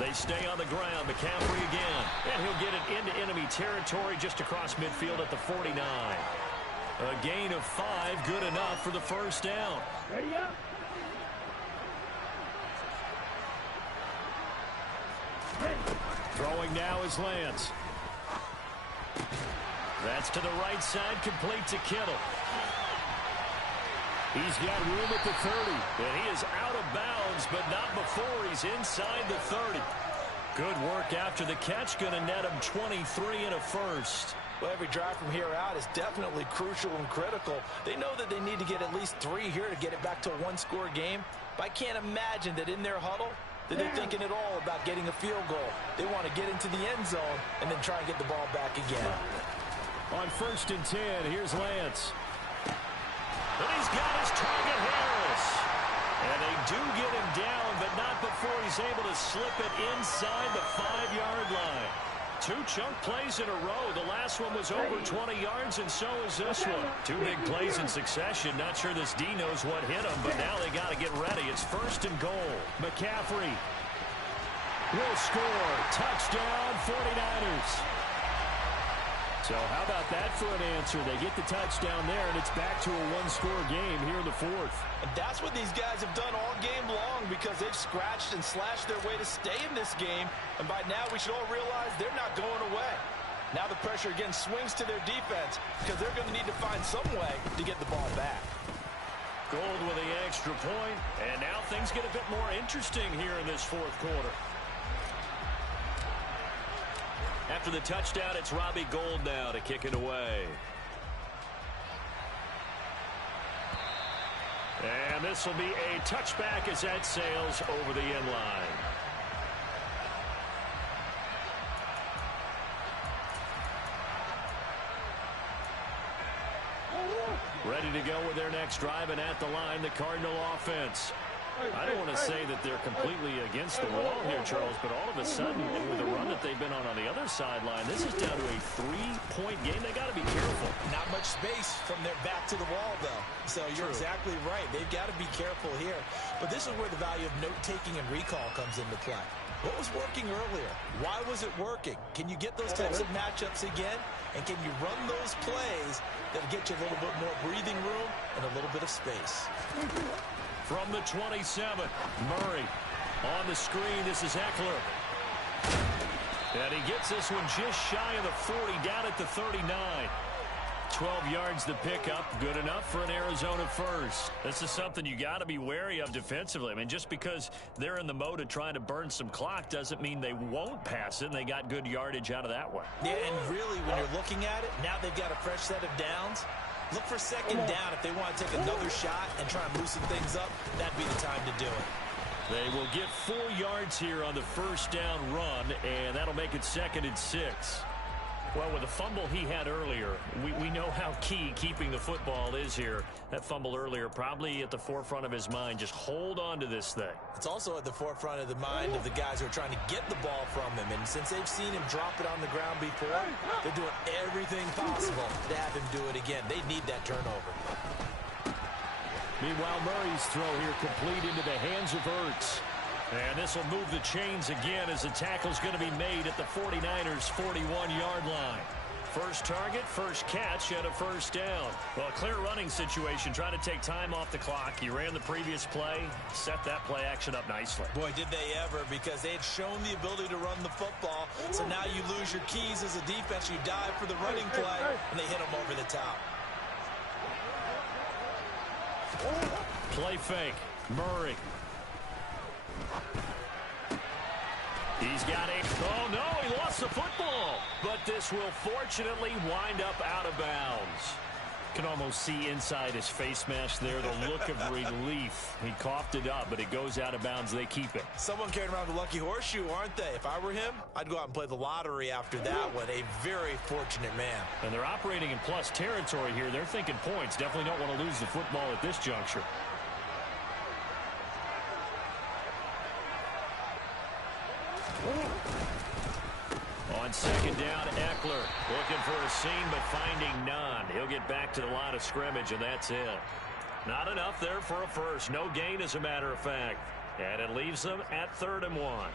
They stay on the ground. McCaffrey again. And he'll get it into enemy territory just across midfield at the 49. A gain of 5, good enough for the first down. Ready up. Throwing now is Lance. That's to the right side, complete to Kittle. He's got room at the 30. And he is out of bounds, but not before he's inside the 30. Good work after the catch, going to net him 23 and a first. Well, every drive from here out is definitely crucial and critical. They know that they need to get at least 3 here to get it back to a 1-score game. But I can't imagine that in their huddle that they're thinking at all about getting a field goal. They want to get into the end zone and then try and get the ball back again. On 1st and 10, here's Lance. And he's got his target, Harris. And they do get him down, but not before he's able to slip it inside the 5-yard line. 2 chunk plays in a row. The last one was over 20 yards, and so is this one. 2 big plays in succession. Not sure this D knows what hit him, but now they got to get ready. It's 1st and goal. McCaffrey will score. Touchdown, 49ers. So how about that for an answer? They get the touchdown there, and it's back to a 1-score game here in the 4th. And that's what these guys have done all game long because they've scratched and slashed their way to stay in this game. And by now, we should all realize they're not going away. Now the pressure again swings to their defense because they're going to need to find some way to get the ball back. Gold with the extra point, and now things get a bit more interesting here in this 4th quarter. After the touchdown, it's Robbie Gould now to kick it away. And this will be a touchback as that sails over the end line. Ready to go with their next drive, and at the line, the Cardinal offense. I don't want to say that they're completely against the wall here, Charles, but all of a sudden, with the run that they've been on the other sideline, this is down to a 3-point game. They got to be careful. Not much space from their back to the wall, though. So you're exactly right. They've got to be careful here. But this is where the value of note-taking and recall comes into play. What was working earlier? Why was it working? Can you get those types of matchups again? And can you run those plays that get you a little bit more breathing room and a little bit of space? From the 27, Murray on the screen. This is Eckler. And he gets this one just shy of the 40, down at the 39. 12 yards to pick up. Good enough for an Arizona first. This is something you got to be wary of defensively. I mean, just because they're in the mode of trying to burn some clock doesn't mean they won't pass it, and they got good yardage out of that one. Yeah, and really, when you're looking at it, now they've got a fresh set of downs. Look for second down if they want to take another shot and try and loosen things up. That'd be the time to do it. They will get 4 yards here on the first down run, and that'll make it 2nd and 6. Well, with the fumble he had earlier, we know how key keeping the football is here. That fumble earlier probably at the forefront of his mind. Just hold on to this thing. It's also at the forefront of the mind of the guys who are trying to get the ball from him. And since they've seen him drop it on the ground before, they're doing everything possible to have him do it again. They need that turnover. Meanwhile, Murray's throw here complete into the hands of Ertz. And this will move the chains again as the tackle's going to be made at the 49ers' 41-yard line. First target, first catch, and a first down. Well, a clear running situation, trying to take time off the clock. He ran the previous play, set that play action up nicely. Boy, did they ever, because they had shown the ability to run the football. So now you lose your keys as a defense. You dive for the running play, and they hit him over the top. Play fake. Murray. He's got it. Oh, no, he lost the football. But this will fortunately wind up out of bounds. Can almost see inside his face mask there the look of relief. He coughed it up, but it goes out of bounds. They keep it. Someone carrying around the lucky horseshoe, aren't they? If I were him, I'd go out and play the lottery after that one. A very fortunate man. And they're operating in plus territory here. They're thinking points. Definitely don't want to lose the football at this juncture. On second down, Eckler looking for a seam but finding none. He'll get back to the line of scrimmage, and that's it. Not enough there for a first. No gain, as a matter of fact. And it leaves them at 3rd and 1.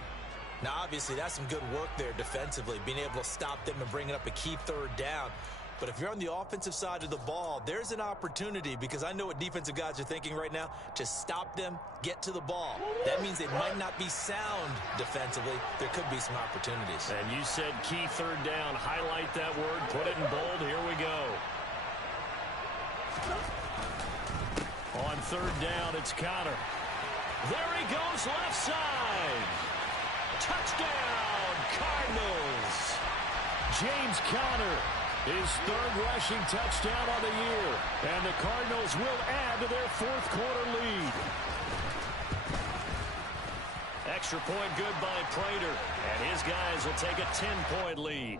Now, obviously, that's some good work there defensively, being able to stop them and bringing up a key 3rd down. But if you're on the offensive side of the ball, there's an opportunity, because I know what defensive guys are thinking right now, to stop them, get to the ball. That means they might not be sound defensively. There could be some opportunities. And you said key 3rd down. Highlight that word. Put it in bold. Here we go. On 3rd down, it's Connor. There he goes, left side. Touchdown, Cardinals. James Conner. His 3rd rushing touchdown on the year. And the Cardinals will add to their 4th quarter lead. Extra point good by Prater. And his guys will take a 10-point lead.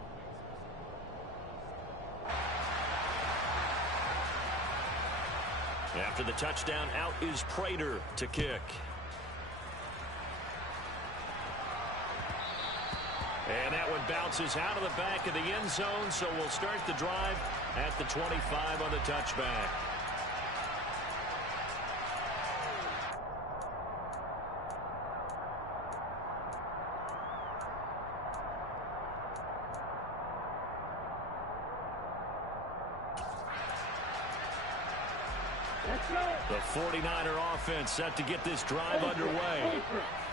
After the touchdown, out is Prater to kick. And that one bounces out of the back of the end zone, so we'll start the drive at the 25 on the touchback. The 49er offense set to get this drive underway.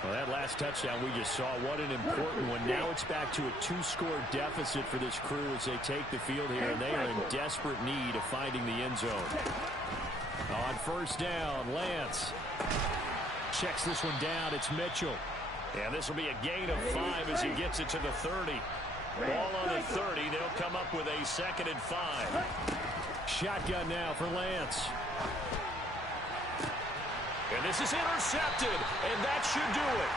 Well, that last touchdown we just saw, what an important one. Now it's back to a 2-score deficit for this crew as they take the field here, and they are in desperate need of finding the end zone. On first down, Lance checks this one down. It's Mitchell. And this will be a gain of 5 as he gets it to the 30. Ball on the 30. They'll come up with a 2nd and 5. Shotgun now for Lance. And this is intercepted, and that should do it.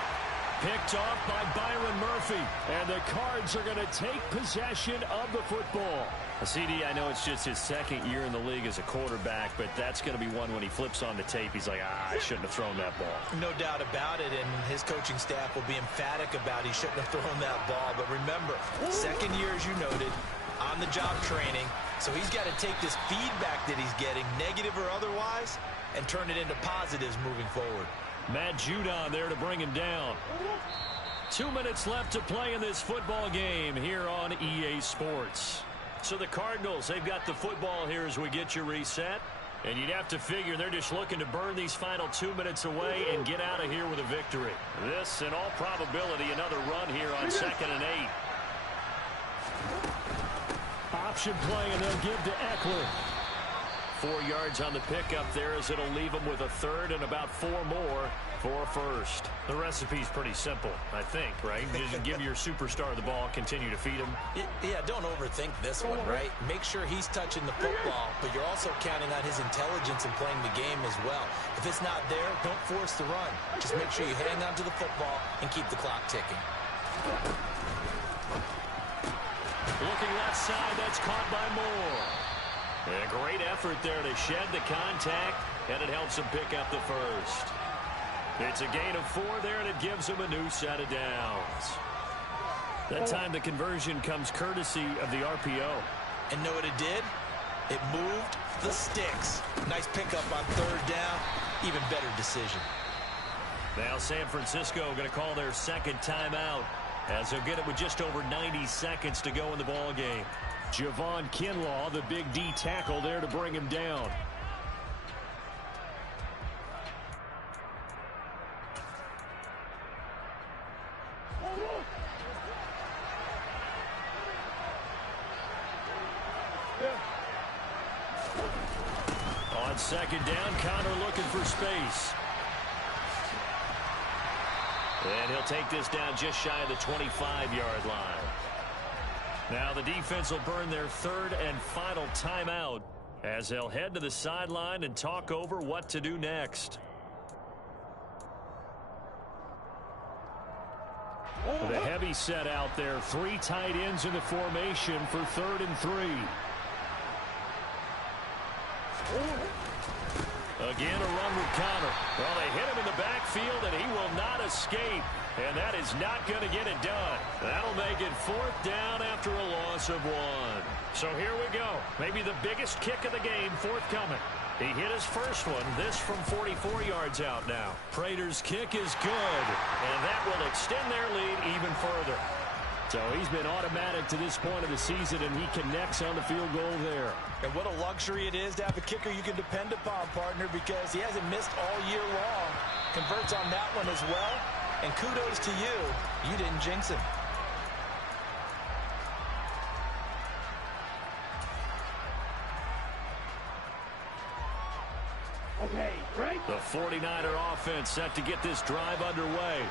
Picked off by Byron Murphy, and the Cards are going to take possession of the football. CD, I know it's just his 2nd year in the league as a quarterback, but that's going to be one when he flips on the tape, he's like, I shouldn't have thrown that ball. No doubt about it, and his coaching staff will be emphatic about he shouldn't have thrown that ball. But remember, 2nd year, as you noted, on-the-job training, so he's got to take this feedback that he's getting, negative or otherwise, and turn it into positives moving forward. Matt Judon there to bring him down. 2 minutes left to play in this football game here on EA Sports. So the Cardinals, they've got the football here as we get you reset. And you'd have to figure they're just looking to burn these final 2 minutes away and get out of here with a victory. This, in all probability, another run here on 2nd and 8. option play, and they'll give to Eckler. 4 yards on the pickup there, as it'll leave him with a third and about 4 more for a first. The recipe's pretty simple, I think, right? Just give your superstar the ball, continue to feed him. Yeah, don't overthink this one, right? Make sure he's touching the football, but you're also counting on his intelligence in playing the game as well. If it's not there, don't force the run. Just make sure you hang on to the football and keep the clock ticking. Looking left side, that's caught by Moore. And a great effort there to shed the contact, and it helps him pick up the first. It's a gain of 4 there, and it gives him a new set of downs. That time the conversion comes courtesy of the RPO. And know what it did? It moved the sticks. Nice pickup on third down. Even better decision. Now San Francisco going to call their second timeout, as they'll get it with just over 90 seconds to go in the ball game. Javon Kinlaw, the big D tackle there to bring him down. On second down, Connor looking for space. And he'll take this down just shy of the 25-yard line. Now the defense will burn their third and final timeout, as they'll head to the sideline and talk over what to do next. The heavy set out there. 3 tight ends in the formation for 3rd and 3. Again, a run with Connor. Well, they hit him in the backfield, and he will not escape. And that is not going to get it done. That'll make it 4th down after a loss of 1. So here we go. Maybe the biggest kick of the game forthcoming. He hit his first one. This from 44 yards out now. Prater's kick is good, and that will extend their lead even further. So he's been automatic to this point of the season, and he connects on the field goal there. And what a luxury it is to have a kicker you can depend upon, partner, because he hasn't missed all year long. Converts on that one as well. And kudos to you. You didn't jinx him. Okay, right? The 49er offense set to get this drive underway.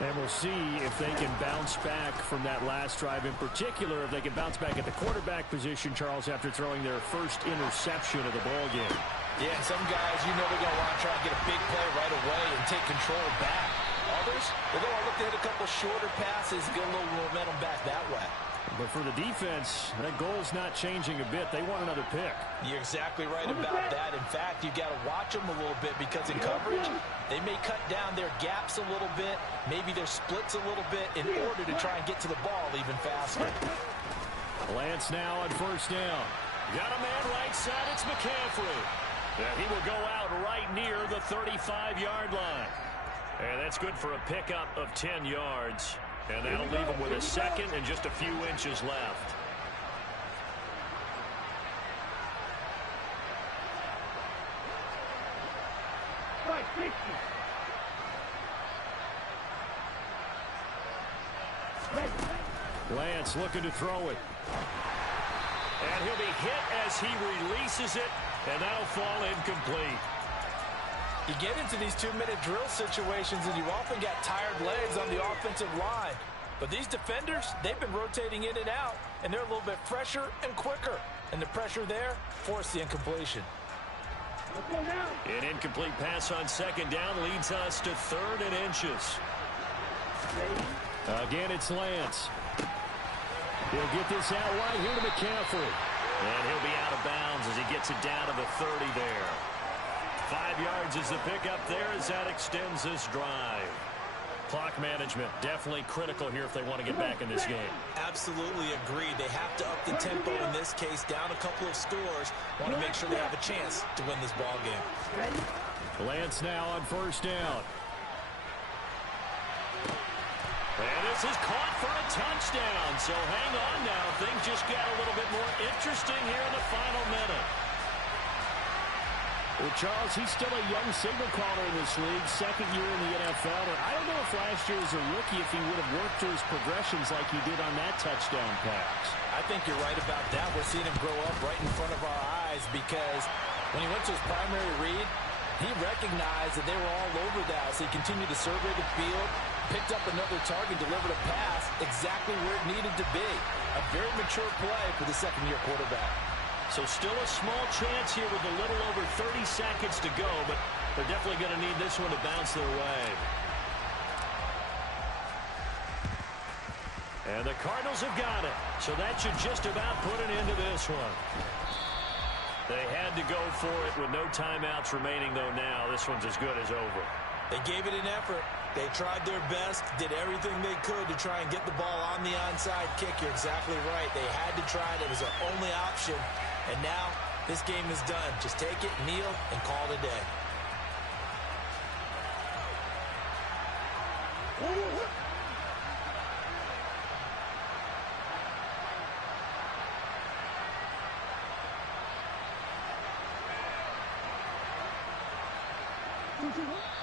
And we'll see if they can bounce back from that last drive, in particular, if they can bounce back at the quarterback position, Charles, after throwing their first interception of the ball game. Yeah, and some guys, you know they're going to want to try and get a big play right away and take control back. Others, they're going to look to hit a couple shorter passes, get a little momentum back that way. But for the defense, that goal's not changing a bit. They want another pick. You're exactly right about that. In fact, you've got to watch them a little bit, because in coverage, they may cut down their gaps a little bit, maybe their splits a little bit, in order to try and get to the ball even faster. Lance now on 1st down. Got a man right side. It's McCaffrey. And he will go out right near the 35-yard line. And that's good for a pickup of 10 yards. And that'll leave him with a second and just a few inches left. Right, 60. Lance looking to throw it. And he'll be hit as he releases it, and that'll fall incomplete. You get into these 2-minute drill situations, and you often got tired legs on the offensive line. But these defenders, they've been rotating in and out, and they're a little bit fresher and quicker. And the pressure there forced the incompletion. An incomplete pass on second down leads us to 3rd and inches. Again, it's Lance. He'll get this out right here to McCaffrey. And he'll be out of bounds as he gets it down to the 30 there. 5 yards is the pickup there as that extends this drive. Clock management definitely critical here if they want to get back in this game. Absolutely agreed. They have to up the tempo in this case, down a couple of scores. Want to make sure they have a chance to win this ball game. Lance now on 1st down. And this is caught for a touchdown. So hang on now. Things just got a little bit more interesting here in the final minute. Well, Charles, he's still a young signal caller in this league, second year in the NFL. And I don't know if last year as a rookie if he would have worked through his progressions like he did on that touchdown pass. I think you're right about that. We're seeing him grow up right in front of our eyes because when he went to his primary read, he recognized that they were all over that. So he continued to survey the field, picked up another target, delivered a pass exactly where it needed to be. A very mature play for the second-year quarterback. So still a small chance here with a little over 30 seconds to go, but they're definitely going to need this one to bounce their way. And the Cardinals have got it. So that should just about put an end to this one. They had to go for it with no timeouts remaining, though now. This one's as good as over. They gave it an effort. They tried their best, did everything they could to try and get the ball on the onside kick. You're exactly right. They had to try it. It was their only option. And now this game is done. Just take it, kneel, and call it a day.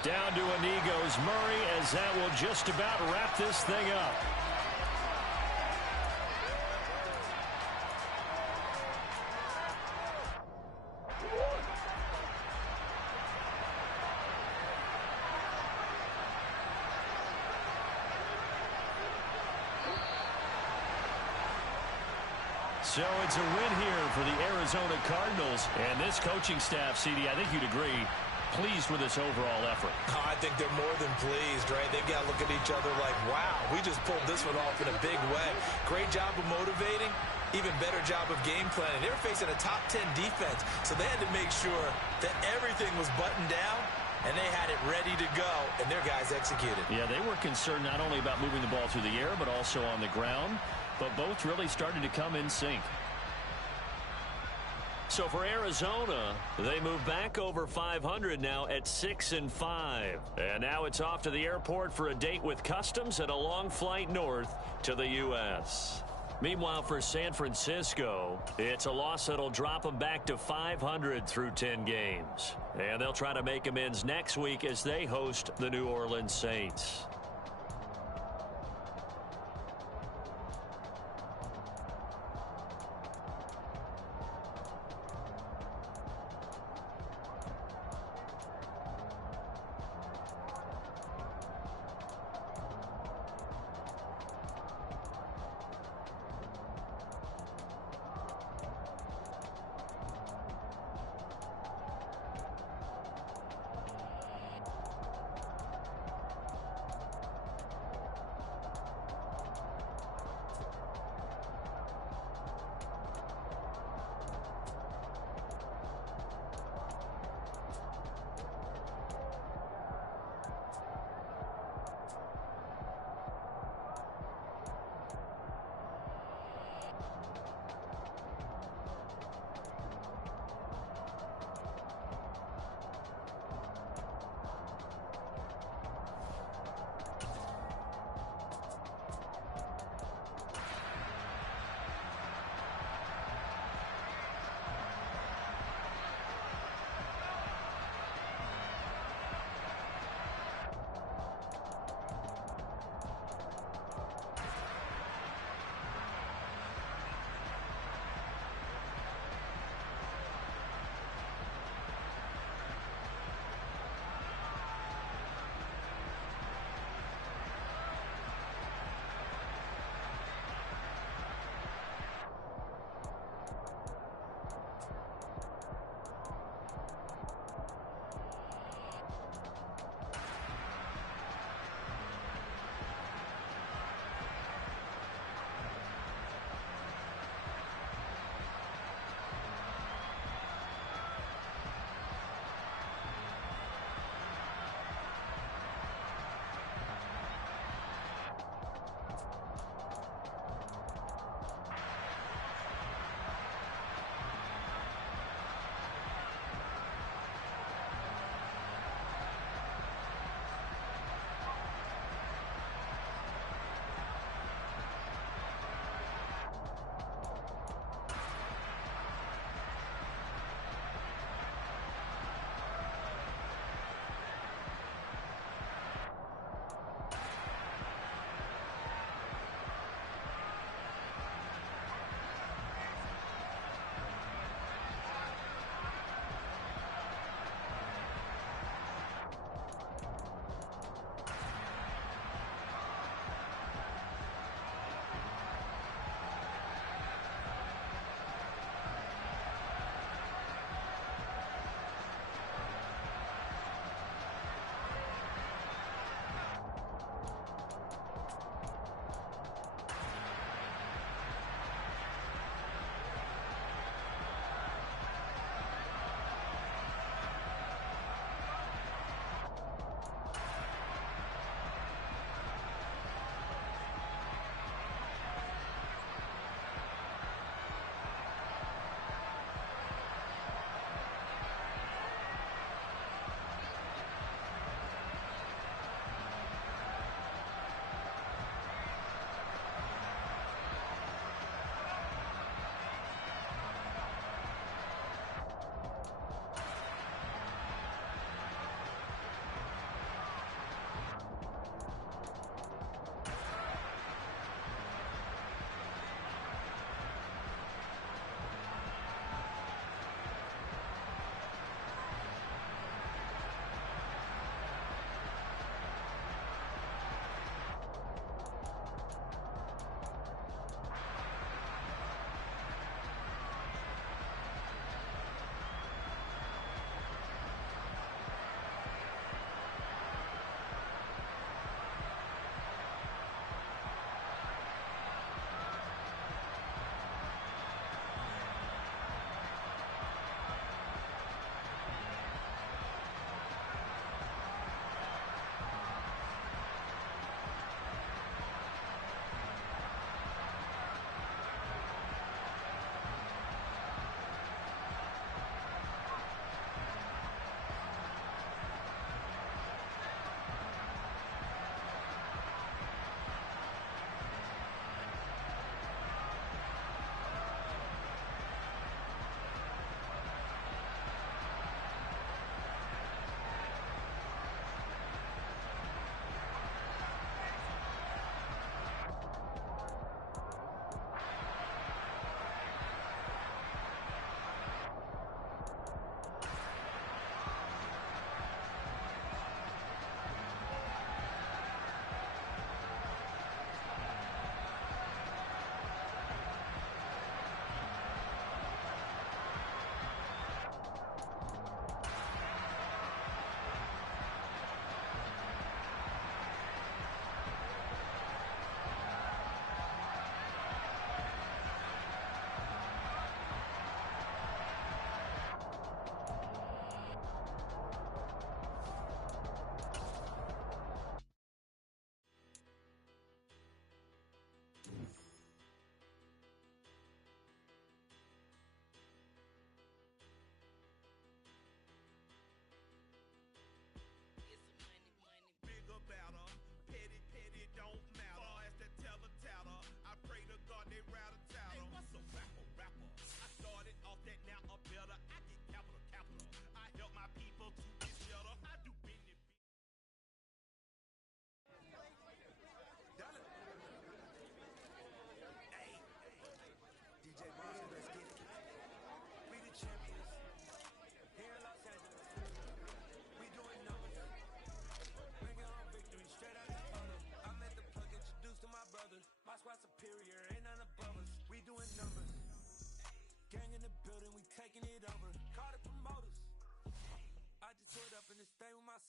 Down to a knee goes Murray, as that will just about wrap this thing up. So it's a win here for the Arizona Cardinals. And this coaching staff, CD, I think you'd agree, pleased with this overall effort. Oh, I think they're more than pleased, right? They've got to look at each other like, wow, we just pulled this one off in a big way. Great job of motivating, even better job of game planning. They were facing a top 10 defense, so they had to make sure that everything was buttoned down, and they had it ready to go, and their guys executed. Yeah, they were concerned not only about moving the ball through the air, but also on the ground, but both really started to come in sync. So for Arizona, they move back over 500 now at 6-5. And now it's off to the airport for a date with customs and a long flight north to the U.S. Meanwhile, for San Francisco, it's a loss that'll drop them back to 500 through 10 games. And they'll try to make amends next week as they host the New Orleans Saints.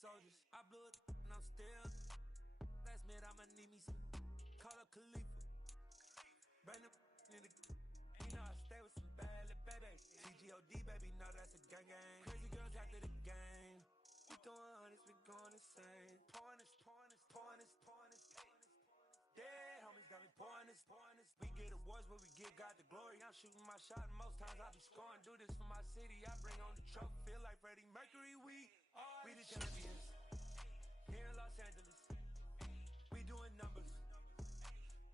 soldiers. I blew it and I'm still. Last minute I'ma need me some. Call up Khalifa. Bring them in the. You know I stay with some bad little baby. TGOD baby, know that's a gang gang. Crazy girls after the game. We throwing hundreds, we going insane. Pouring this. Dead homies got me pouring this. We get awards where we give God the glory. I'm shooting my shot and most times I be scoring. Do this for my city, I bring on the trophy. Feel like Freddie Mercury, we the champions. Here in Los Angeles, we doing numbers.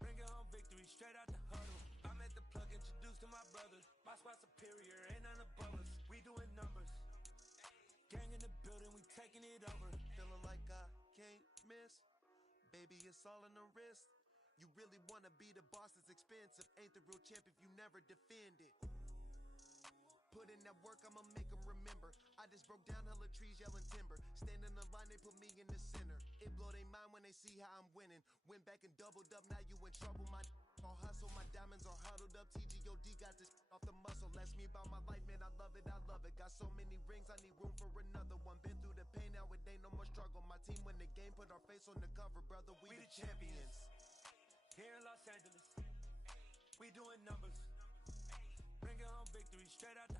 Bringing home victory straight out the huddle. I'm at the plug, introduced to my brothers. My squad superior, ain't none above us. We doing numbers. Gang in the building, we taking it over. Feeling like I can't miss. Baby, it's all in the wrist. You really wanna be the boss, it's expensive. Ain't the real champ if you never defend it. Put in that work, I'ma make them remember. I just broke down hella trees, yelling timber. Stand in the line, they put me in the center. It blow their mind when they see how I'm winning. Went back and doubled up, now you in trouble. My all hustle, my diamonds are huddled up. TGOD got this off the muscle. That's me about my life, man, I love it. Got so many rings, I need room for another one. Been through the pain, now it ain't no more struggle. My team win the game, put our face on the cover, brother. We the champions. Here in Los Angeles, we doing numbers. Bringing home victory straight out the